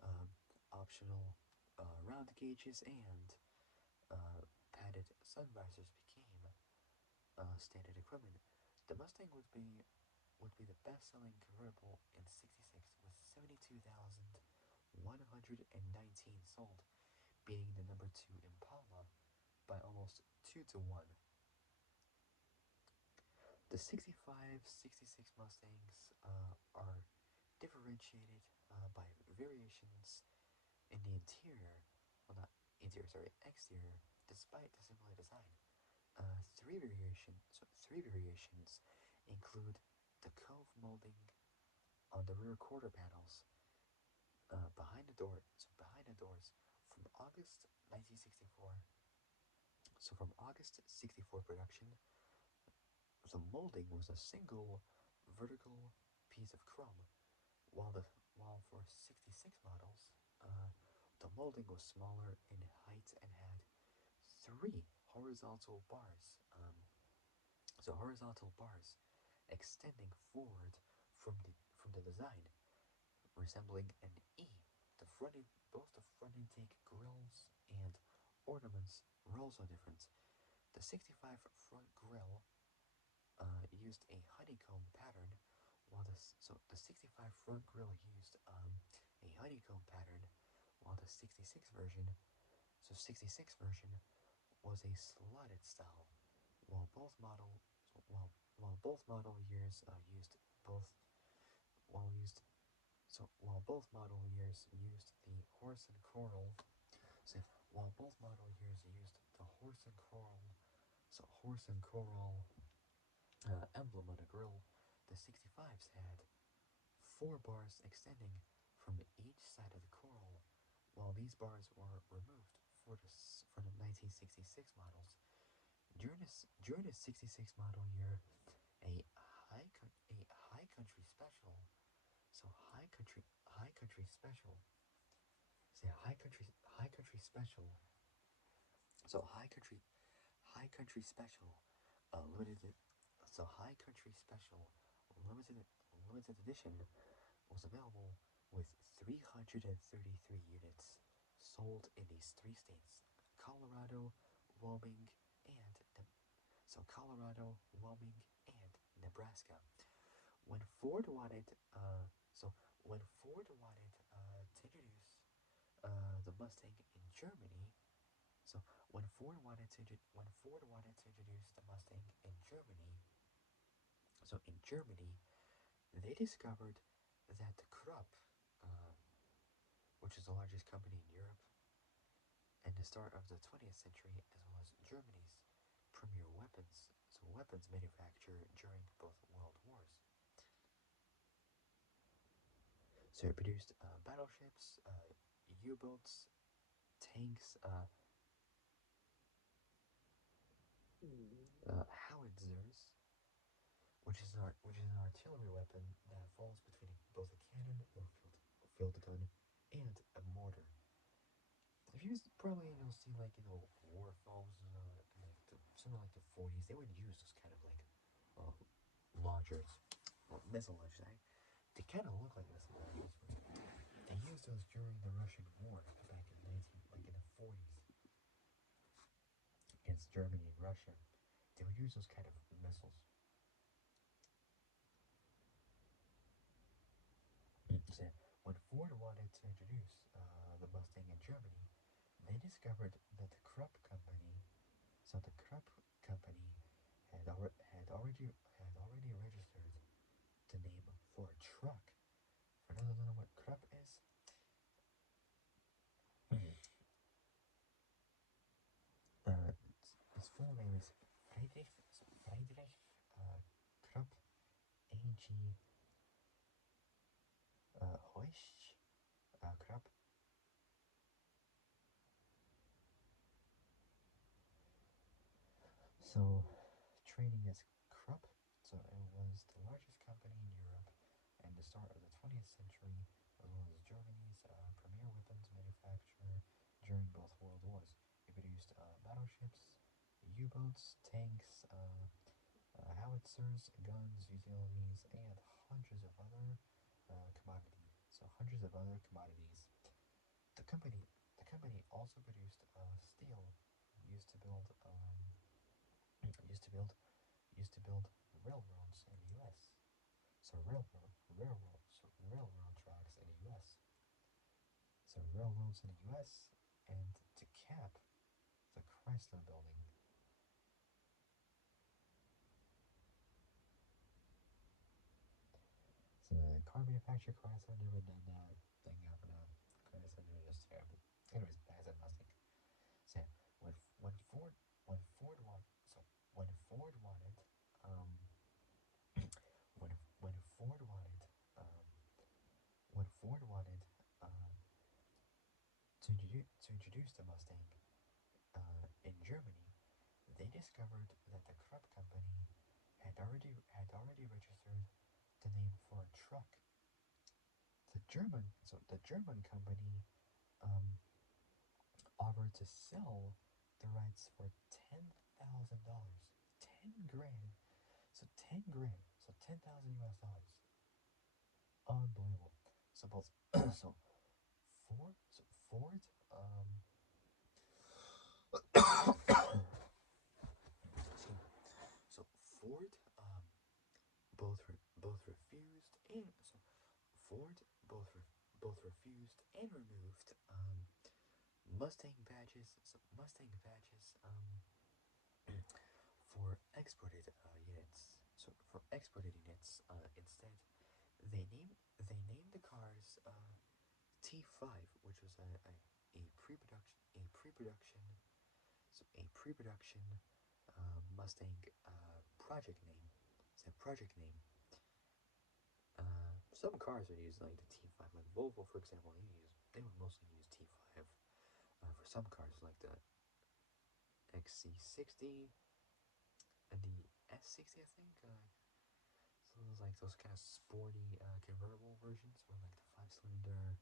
um, optional round gauges and padded sun visors became standard equipment. The Mustang would be the best-selling convertible in '66 with 72,119 sold, beating the number 2 Impala by almost 2-1. The 65-66 Mustangs are differentiated by variations in the interior, well not interior, sorry, exterior, despite the similar design. Three variations include the cove molding on the rear quarter panels, behind the doors, from August 1964. So from August '64 production, the molding was a single vertical piece of chrome, while for '66 models, the molding was smaller in height and had three horizontal bars. Horizontal bars extending forward from the design, resembling an E. Both the front intake grills and ornaments were also different. The '65 front grille used a honeycomb pattern, while the '65 front grille used a honeycomb pattern, while the '66 version was a slotted style, while both model while both model years used both while used so while both model years used the horse and coral so while both model years used the horse and coral emblem on the grille, the '65s had four bars extending from each side of the coral, while these bars were removed for the 1966 models. During the '66 model year, a high country special, so high country special, say high country special, so high country special, limited, so high country special limited limited edition was available with 333 units sold in these three states: Colorado, Wyoming, and Colorado, Wyoming, and Nebraska. When Ford wanted, so when Ford wanted to introduce the Mustang in Germany, so when Ford wanted to introduce the Mustang in Germany, So in Germany, they discovered that Krupp, uh, which is the largest company in Europe, and the start of the 20th century, as well as Germany's premier weapons manufacturer during both world wars. So it produced battleships, U-boats, tanks, howitzers, which is an artillery weapon that falls between both a cannon or field gun and a mortar. If you probably see like war films like something like the 40s, they would use those kind of like uh, launchers, or missile launchers. They kind of look like missile launchers. They used those during the Russian war back in the 40s against Germany and Russia. They would use those kind of missiles. So when Ford wanted to introduce the Mustang in Germany, they discovered that the Krupp company, had already registered the name for a truck. For those who don't know what Krupp is, its full name is Friedrich Krupp A.G. Hoisch Krupp. So, trading as Krupp, so it was the largest company in Europe and the start of the 20th century, as well as Germany's premier weapons manufacturer during both world wars. It produced battleships, U-boats, tanks, howitzers, guns, utilities, and hundreds of other commodities. So hundreds of other commodities. The company, the company also produced steel used to build used to build used to build railroads in the U.S. So railroad tracks in the U.S. So railroads in the U.S. and to cap the Chrysler Building. So the car manufacturer Chrysler never done that thing up now. Chrysler is just terrible. Anyways, back to Mustang. So when when Ford when Ford want so when Ford wanted um when Ford wanted um when Ford wanted to introduce the Mustang in Germany, they discovered that the Krupp company had already registered the name for a truck. The German company um, offered to sell the rights for $10,000, 10 grand. So 10 grand, so 10,000 US dollars. Unbelievable. So both, so Ford, so Ford, both refused and so Ford both refused and removed Mustang badges. So Mustang badges for exported units. So for exported units, instead, they named the cars T5, which was a pre-production Mustang project name. It's a project name. Some cars would use like the T5, like Volvo, for example. They would mostly use T5 for some cars, like the XC60 and the S60, I think. So those like those kind of sporty convertible versions, or like the five-cylinder,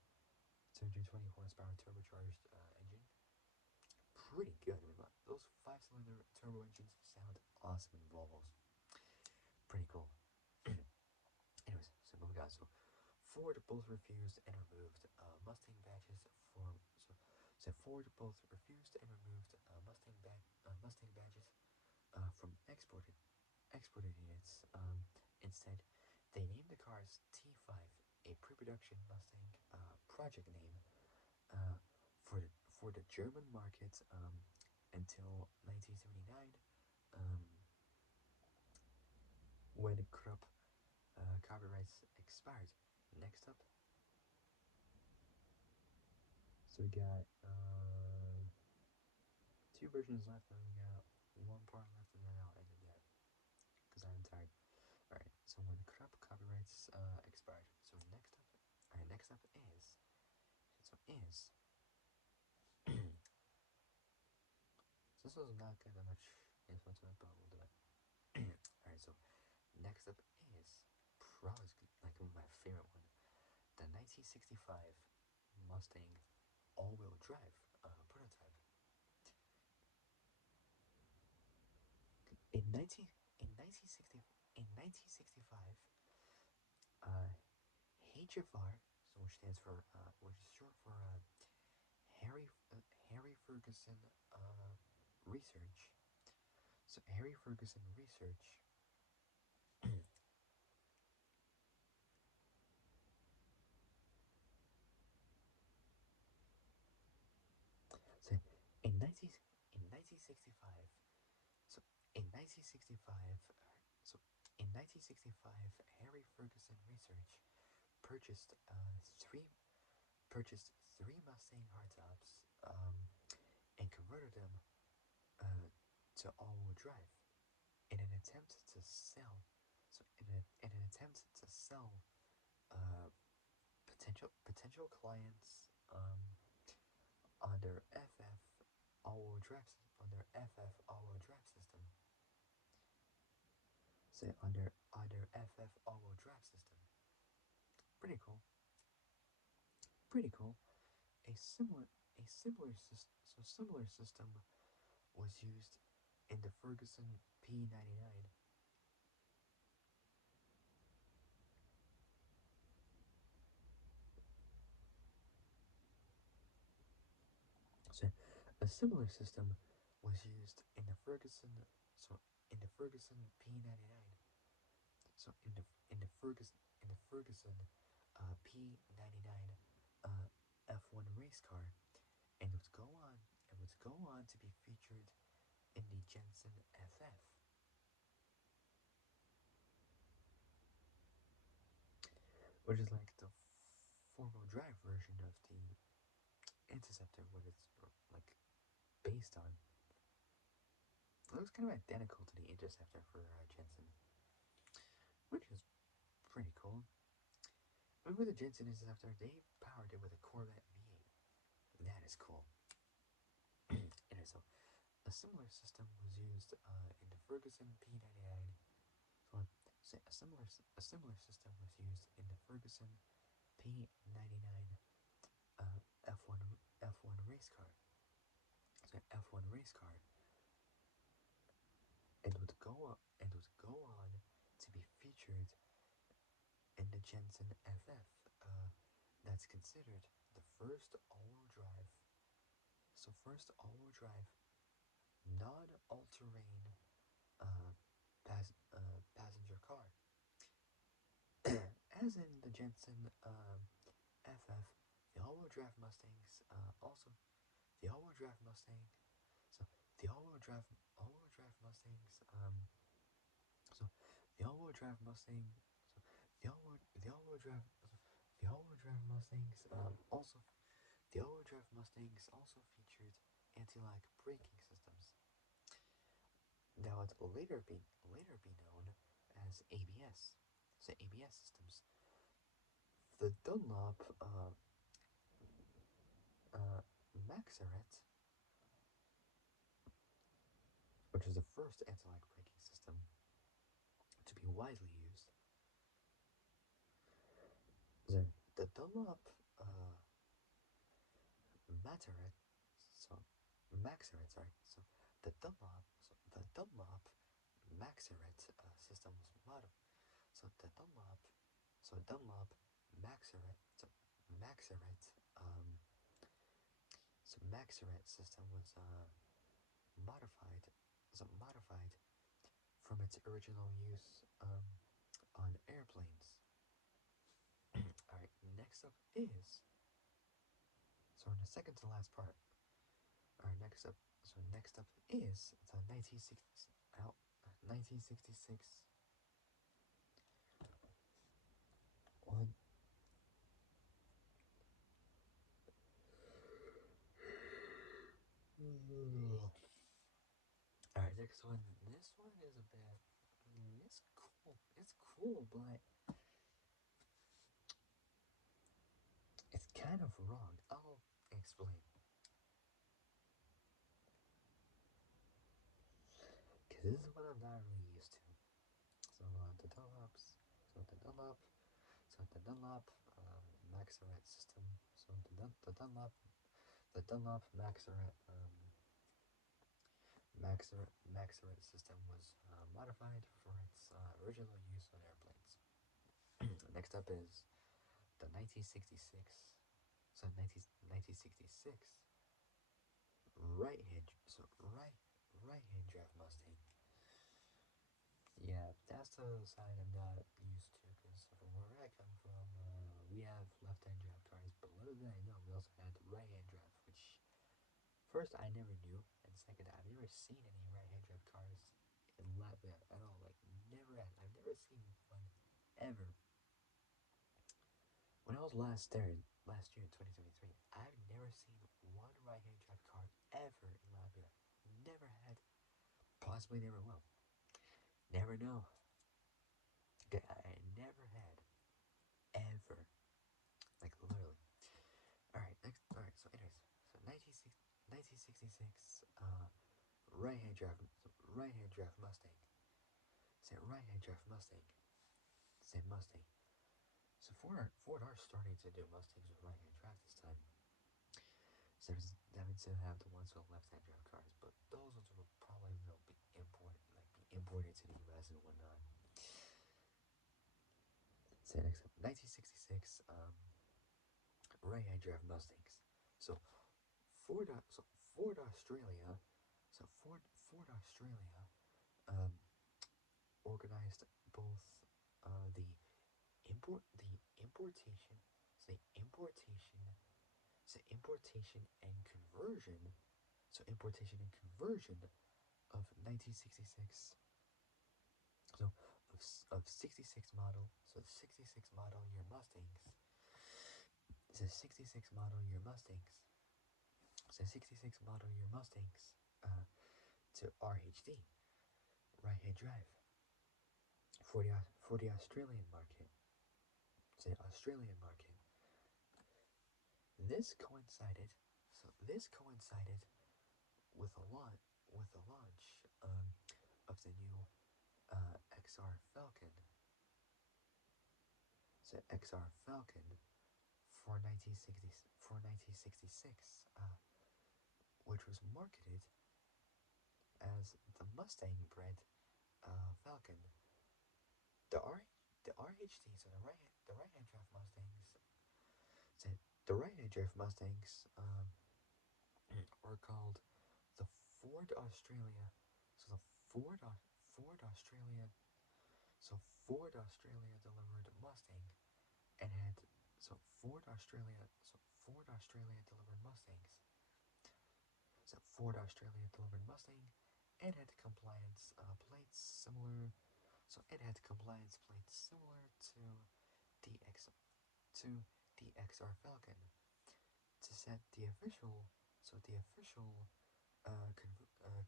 220 horsepower turbocharged engine. Pretty good. I mean, those five-cylinder turbo engines sound awesome in Volvos. Pretty cool. Anyways, so moving on. So Ford both refused and removed Mustang badges for Ford both refused and removed Mustang badges from exported units. Instead, they named the cars T5, a pre-production Mustang project name uh, for the German market until 1979, um, when crop copyrights expired. Next up, so we got two versions left, and we got one part left, and then I'll end it there because I'm tired. All right, so when crop copyrights expired. So next up, all right, next up is so this was not kind of much info to it, but we'll do it. All right, so next up is probably like my favorite one, the 1965 Mustang all-wheel drive prototype. In 19 in 1960 in 1965, HFR, so which stands for which is short for Harry Harry Ferguson Research. So Harry Ferguson Research. So in 1965, so in 1965, so in 1965, Harry Ferguson Research purchased three Mustang hardtops and converted them to all-wheel drive in an attempt to sell. So in an attempt to sell uh, potential clients on their FF all-wheel drive system. Say on their FF all-wheel drive system. Pretty cool. Pretty cool. A similar similar system was used in the Ferguson P99. So a similar system was used in the Ferguson P99. So in the Ferguson P99 F1 race car, and would go on to be featured in the Jensen FF, which is like the four-wheel drive version of the Interceptor, what it's like based on. It looks kind of identical to the Interceptor for Jensen, which is pretty cool. But with the Jensen Interceptor, they powered it with a Corvette V8. That is cool. And so, a similar system was used in the Ferguson P99. So, a similar system was used in the Ferguson P99 F1 race car. So F1 race car, and would go on to be featured in the Jensen FF. That's considered the first all-wheel drive. So first all-wheel drive, non-all-terrain passenger car. As in the Jensen FF, the all-wheel drive Mustangs also the all-wheel drive Mustang. So the all-wheel drive Mustangs. So the all-wheel drive Mustang. So the all-wheel drive the all-wheel drive Mustangs also the all-wheel drive Mustangs also featured anti-lock braking systems that would later be known as ABS. So ABS systems. The Dunlop Maxeret, which is the first anti-lock braking system to be widely used. The Dunlop Maxeret, so Maxeret, sorry. So the Dunlop Maxeret system was modified. So the Dunlop Maxeret, Maxeret, Maxeret system was modified from its original use on airplanes. All right, next up is so in the second to last part. All right, next up is the 1966 Alright, next one. This one is a bit. It's cool. It's cool, but it's kind of wrong. I'll explain. Because this is what I'm not really used to. So, the Dunlops. So, the Dunlop. So, the Dunlop Maxeret system. So, the Dunlop Maxeret system was modified for its original use on airplanes. Next up is the 1966. So 1966 right hand drive Mustang. Yeah, that's the side I'm not used to because from where I come from, we have left-hand drive cars, but little did I know we also had right-hand drive, which first I never knew, and second I've never seen any right-hand drive cars in Latvia at all. Like never had. I've never seen one ever. When I was last year in 2023, I've never seen one right-hand drive car ever in Latvia. Never had. Possibly never will. Never know. Okay, I never had. Ever. Like, literally. Alright, next. Alright, so, anyways. So, 1966, right-hand drive Mustang. Say right-hand drive Mustang. Say Mustang. So, Ford are starting to do Mustangs with right-hand drive this time. So, that means they'll have the ones with left-hand drive cars, but those ones will probably be imported to the US and whatnot. Say next up, 1966, right-hand drive Mustangs. So Ford Australia, Ford Australia, um, organized both the importation, say importation and conversion, of 1966. So of 66 model, so 66 model year Mustangs. So 66 model year Mustangs. So 66 model year Mustangs to RHD, right-hand drive, for the Australian market. Say Australian market. This coincided. So this coincided with the launch of the new XR Falcon. So XR Falcon for 1966, which was marketed as the Mustang bred Falcon. The RHD, so the right-hand drive Mustangs. So the right-hand drive Mustangs were called the Ford Australia. So the Ford Australia. So Ford Australia delivered Mustang and had Ford Australia delivered Mustangs. So Ford Australia delivered Mustang and had compliance plates similar. So it had compliance plates similar to the XR Falcon to set the official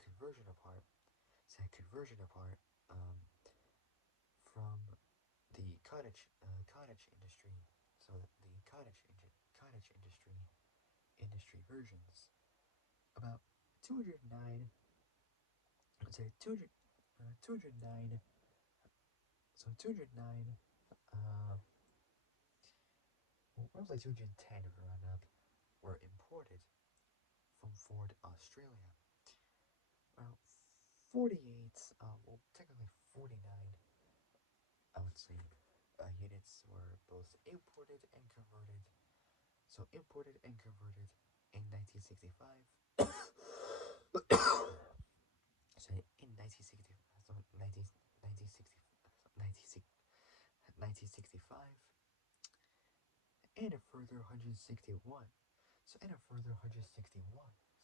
conversion apart. Set conversion apart from the cottage industry. So the cottage industry versions. About 209. Let's say 209. So 209. Roughly 210 if we round up, were imported from Ford Australia. Well, 48, well, technically 49, I would say, units were both imported and converted. So imported and converted in 1965. So in 1960, so 1960, 1965, and a further 161. So and a further 161.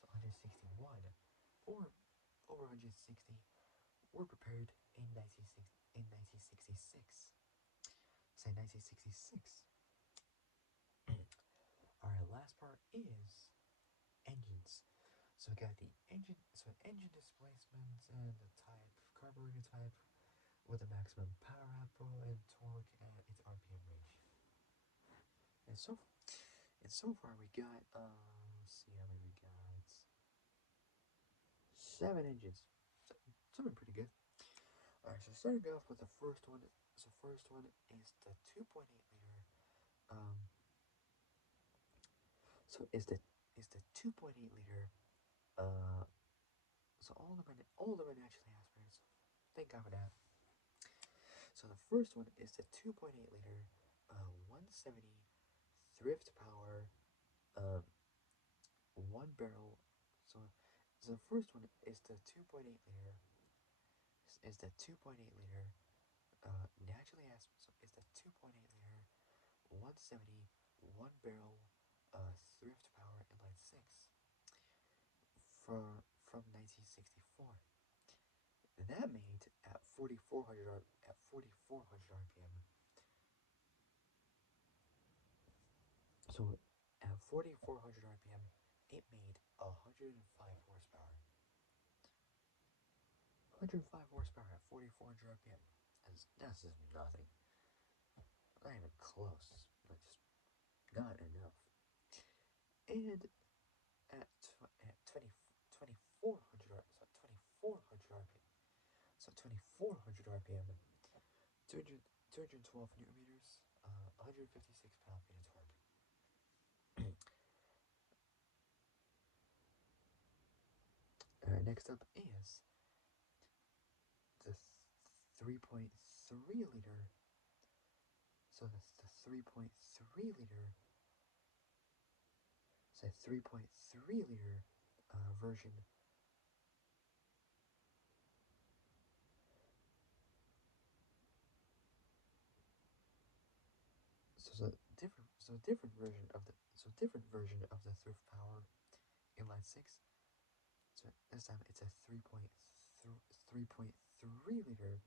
So 161, or over 160, were prepared in 1966. Say 1966. Alright, last part is engines. So we got the engine displacement and the type, carburetor type, with the maximum power output and torque and its RPM range. And so far we got let's see how many we got. 7 engines. So, something pretty good. Alright, so starting off with the first one. So first one is the 2.8 liter. So is the 2.8 liter. Uh, so all of them are naturally aspirated. So thank God for that. So the first one is the 2.8 liter, 170 thrift power, uh, one barrel. So the first one is the 2.8 liter. Is the 2.8 liter, naturally aspirated. So is the 2.8 liter, 170 one barrel, thrift power inline six from 1964. That made at 4,400 RPM. So at 4,400 RPM, it made 105 horsepower. 105 horsepower at 4,400 RPM. That's just nothing. Not even close. That's just not enough. And at 2,400 RPM. So 2,400 RPM, 212 newton meters, 156 pound-feet of torque. Next up is the 3.3 liter. So that's the 3.3 liter. So 3.3 liter version. Different version of the thrift power inline six. So this time it's a 3.3 liter.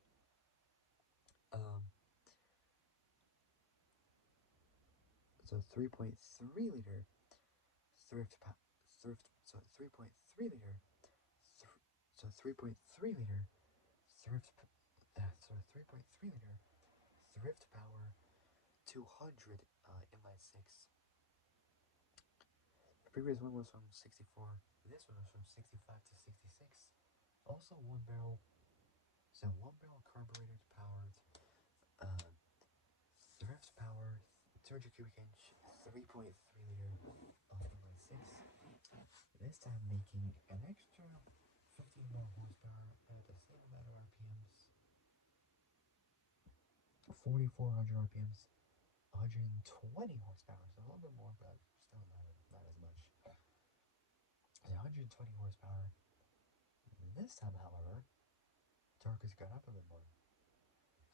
So 3.3 liter thrift thrift. So 3.3 liter. So 3.3 liter thrift. So 3.3 liter thrift power 200 inline six. The previous one was from 64. This one was from 65 to 66. Also one barrel. So one barrel carburetor powered. Thrift power 200 cubic inch 3.3 liter inline six. This time making an extra 15 more horsepower at the same amount of RPMs. 4,400 RPMs, 120 horsepower, so a little bit more, but still not as much. 120 horsepower. This time, however, torque has gone up a bit more.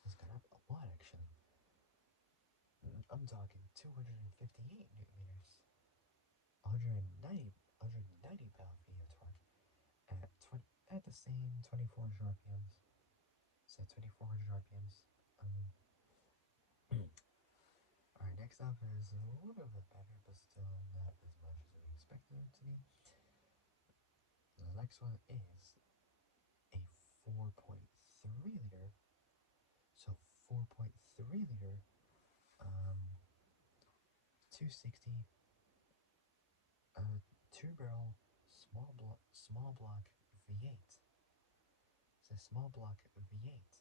It's gone up a lot, actually. I'm talking 258 newton meters, 190 pound-feet of torque at the same 2,400 RPMs. So 2,400 RPMs. Alright, next up is a little bit better, but still not as much as we expected it to be. The next one is a 4.3 liter. So 4.3 liter, 260, two barrel small block V8. It's a small block V8.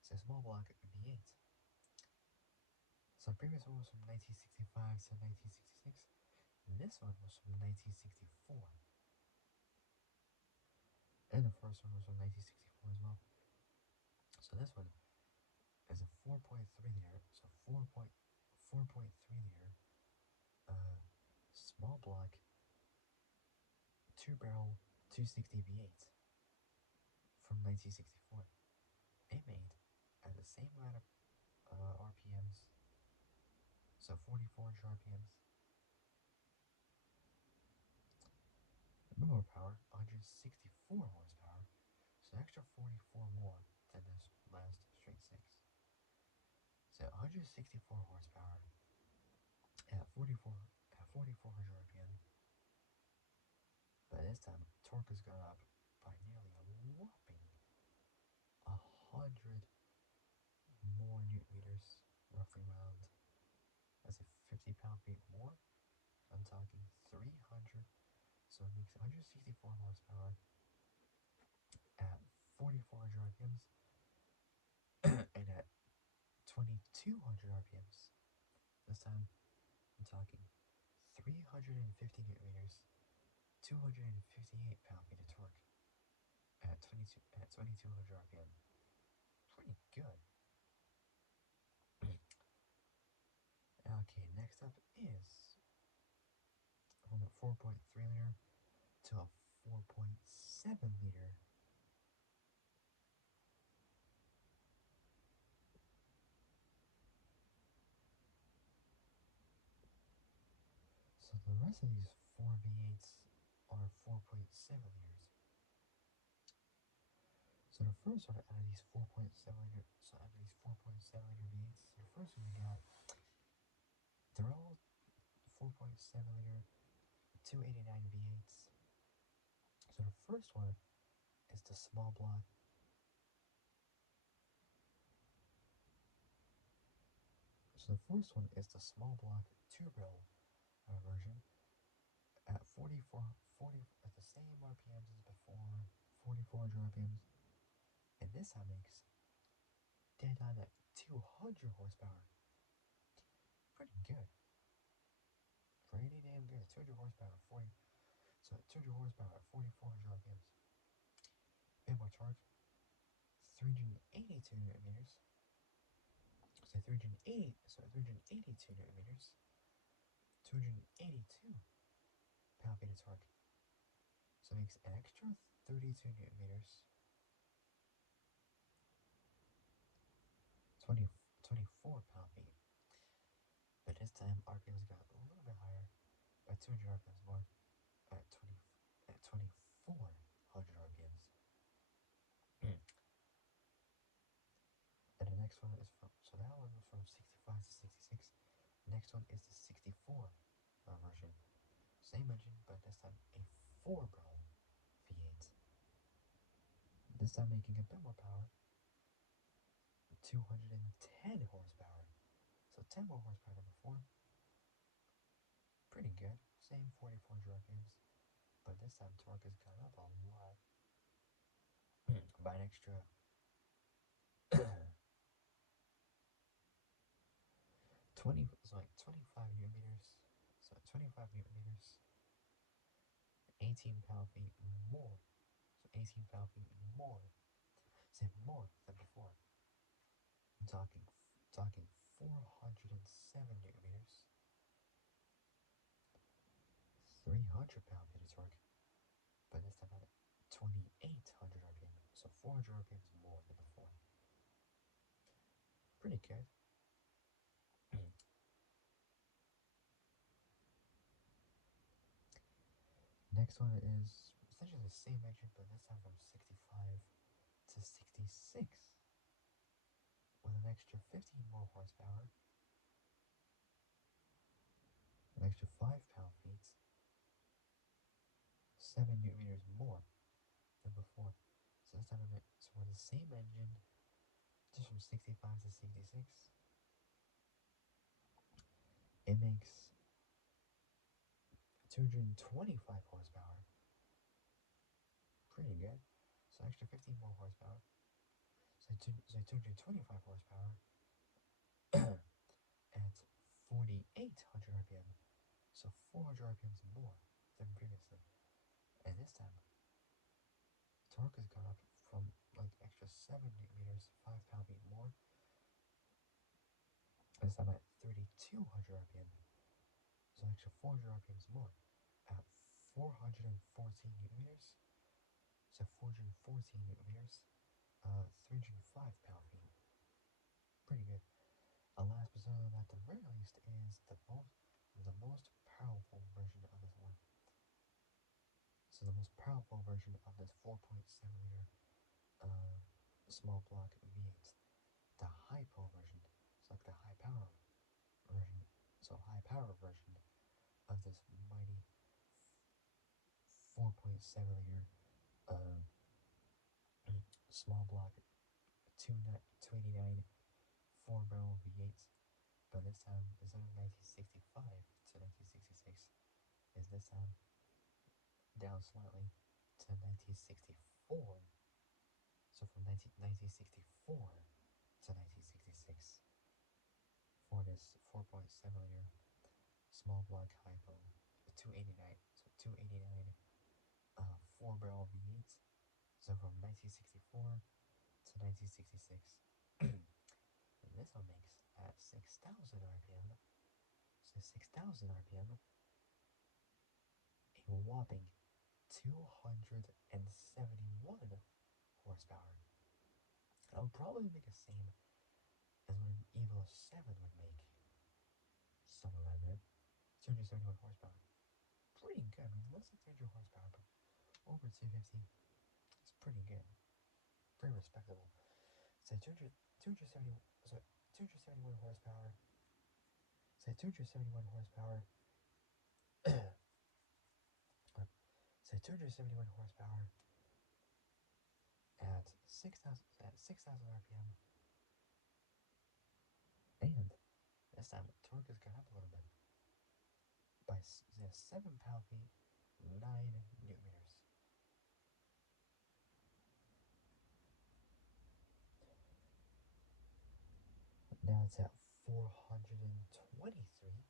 It's a small block V8. So the previous one was from 1965 to 1966. And this one was from 1964. And the first one was from 1964 as well. So this one is a 4.3 liter. So 4.3 liter, small block, two barrel, 260 V8 from 1964. It made at the same amount of RPMs. So 4,400 RPMs. More power, 164 horsepower. So extra 44 more than this last straight six. So 164 horsepower at 4,400 RPM. But this time, torque has gone up by nearly a whopping 100 more newton meters, roughly around, let's say 50 pound-feet more. I'm talking 300, so it makes 164 horsepower at 4,400 RPMs, and at 2,200 RPMs. This time, I'm talking 350 newton meters, 258 pound-feet of torque at 2,200 RPM. Pretty good. Okay, next up is from a 4.3 liter to a 4.7 liter. So the rest of these 4 V8s are 4.7 liters. So the first one out of these 4.7 liter, V8s, the first one we got, they're all 4.7 liter 289 V8s. So the first one is the small block. So the first one is the small block 2-barrel version at 40 at the same RPMs as before, 4,400 RPMs, and this time makes dead on at 200 horsepower. Pretty good. Pretty damn good. 200 horsepower at 200 horsepower at 4,400 RPMs. Bit more torque. 382 newton meters. So 382 newton meters. 282 pound-feet of torque. So it makes an extra 32 newton meters. 24 pound-feet. But this time RPMs got a little bit higher by 200 RPMs more at 2,400 RPMs. And the next one is so that one was from 65 to 66. The next one is the 64 version. Same engine, but this time a 4-barrel V8. This time making a bit more power. 210 horsepower. So 10 more horsepower than before. Pretty good. Same 4,400 RPMs. But this time torque has gone up a lot. By an extra 25 newton meters. So 25 newton meters. 18 pound-feet more. So 18 pound-feet more. Say more than before. I'm talking 407 newton meters. 300 pound-feet of torque. But this time at 2,800 RPM. So 400 RPMs more than before. Pretty good. Next one is essentially the same engine, but this time from 65 to 66. With an extra 15 more horsepower. An extra 5 pound-feet. 7 newton meters more than before. So this time with the same engine, just from 65 to 66, it makes 225 horsepower. Pretty good. So extra 15 more horsepower. So 225 horsepower at 4,800 RPM. So 400 RPMs more than previously. And this time, torque has gone up from like extra 7 newton meters, 5 pound-feet more. This time at 3,200 RPM. So extra 400 RPMs more at 414 newton meters. So 414 newton meters, 305 pound-feet. Pretty good. And last but certainly not the very least is the most powerful version of this one. So the most powerful version of this 4.7 liter small block V8, the high power version. It's like the high power version. So high power version of this mighty 4.7 4.7 liter small block 289 4-barrel V8, but this time instead of 1965 to 1966, is this time down slightly to 1964. So from 1964 to 1966 for this 4.7 liter small block hypo 289, so 289 4-barrel V8. So from 1964 to 1966. And this one makes at 6,000 RPM. So 6,000 RPM, a whopping 271 horsepower. That would probably make the same as what an Evo 7 would make. Something like that. 271 horsepower. Pretty good. I mean, less than 300 horsepower, but over 250. It's pretty good. Pretty respectable. So 271 horsepower. So 271 horsepower. So 271 horsepower at 6,000 RPM, and this time torque has gone up a little bit by 7 pound-feet, 9 newton meters. Now it's at 423.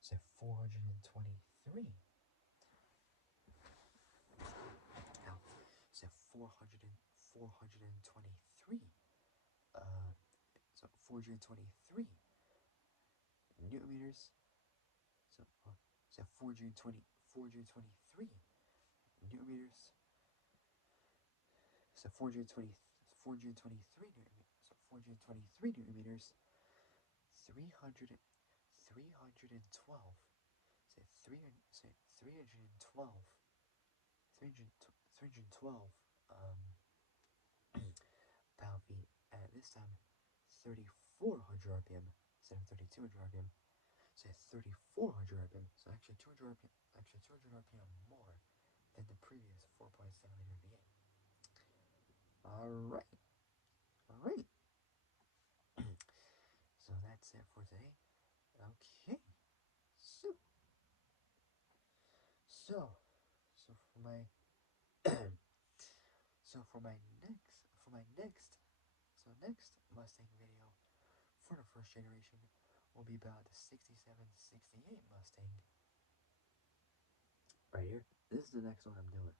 So 423. Now, so 423. So 423 newton meters. So 423 newton meters. So 423 newton meters. So 423 newton meters. 312. Say 312. 312 pound-feet at this time 3,400 RPM instead of 3,200 RPM. So 3,400 RPM. So actually 200 RPM. Actually 200 RPM more than the previous 4.7 liter V8. Alright. Alright. So that's it for today. Okay. So for my next Mustang video for the first generation will be about the 67-68 Mustang. Right here. This is the next one I'm doing.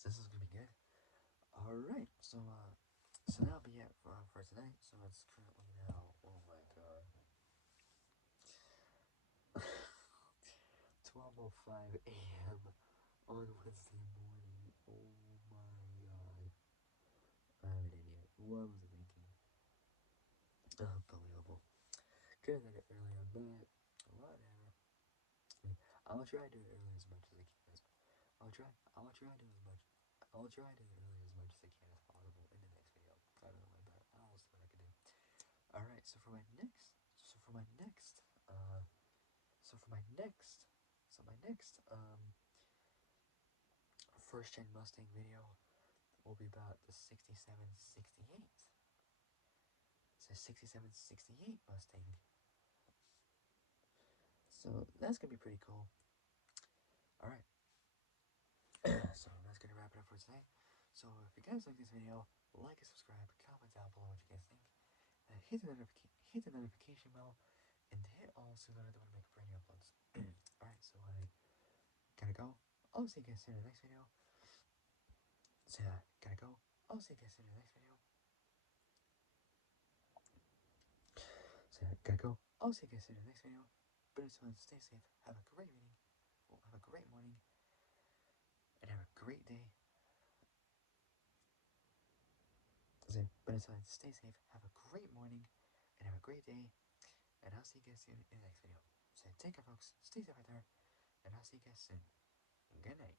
So this is gonna be good. Alright, so that'll be it for tonight. So it's currently now, oh my god, 12:05 a.m. on Wednesday morning. Oh my god. I'm an idiot. What was I thinking? Unbelievable. Could have done it earlier, but whatever. I'll try to do it early as much as I can. I'll try to do it early as much as I can as possible in the next video. I don't know about that. I'll see what I can do. Alright, so for my next first gen Mustang video will be about the 67-68. So 67-68 Mustang. So that's gonna be pretty cool. Alright. So that's gonna wrap it up for today. So if you guys like this video, like and subscribe, comment down below what you guys think, and hit the notification bell, and hit all so that I don't make brand new uploads. Alright, so I gotta go. I'll see you guys soon in the next video. So gotta go. I'll see you guys soon in the next video. So gotta go. I'll see you guys soon in the next video. But until then, stay safe. Have a great meeting. Well, have a great morning. And have a great day. But until then, stay safe. Have a great morning. And have a great day. And I'll see you guys soon in the next video. So take care, folks. Stay safe out there. And I'll see you guys soon. Good night.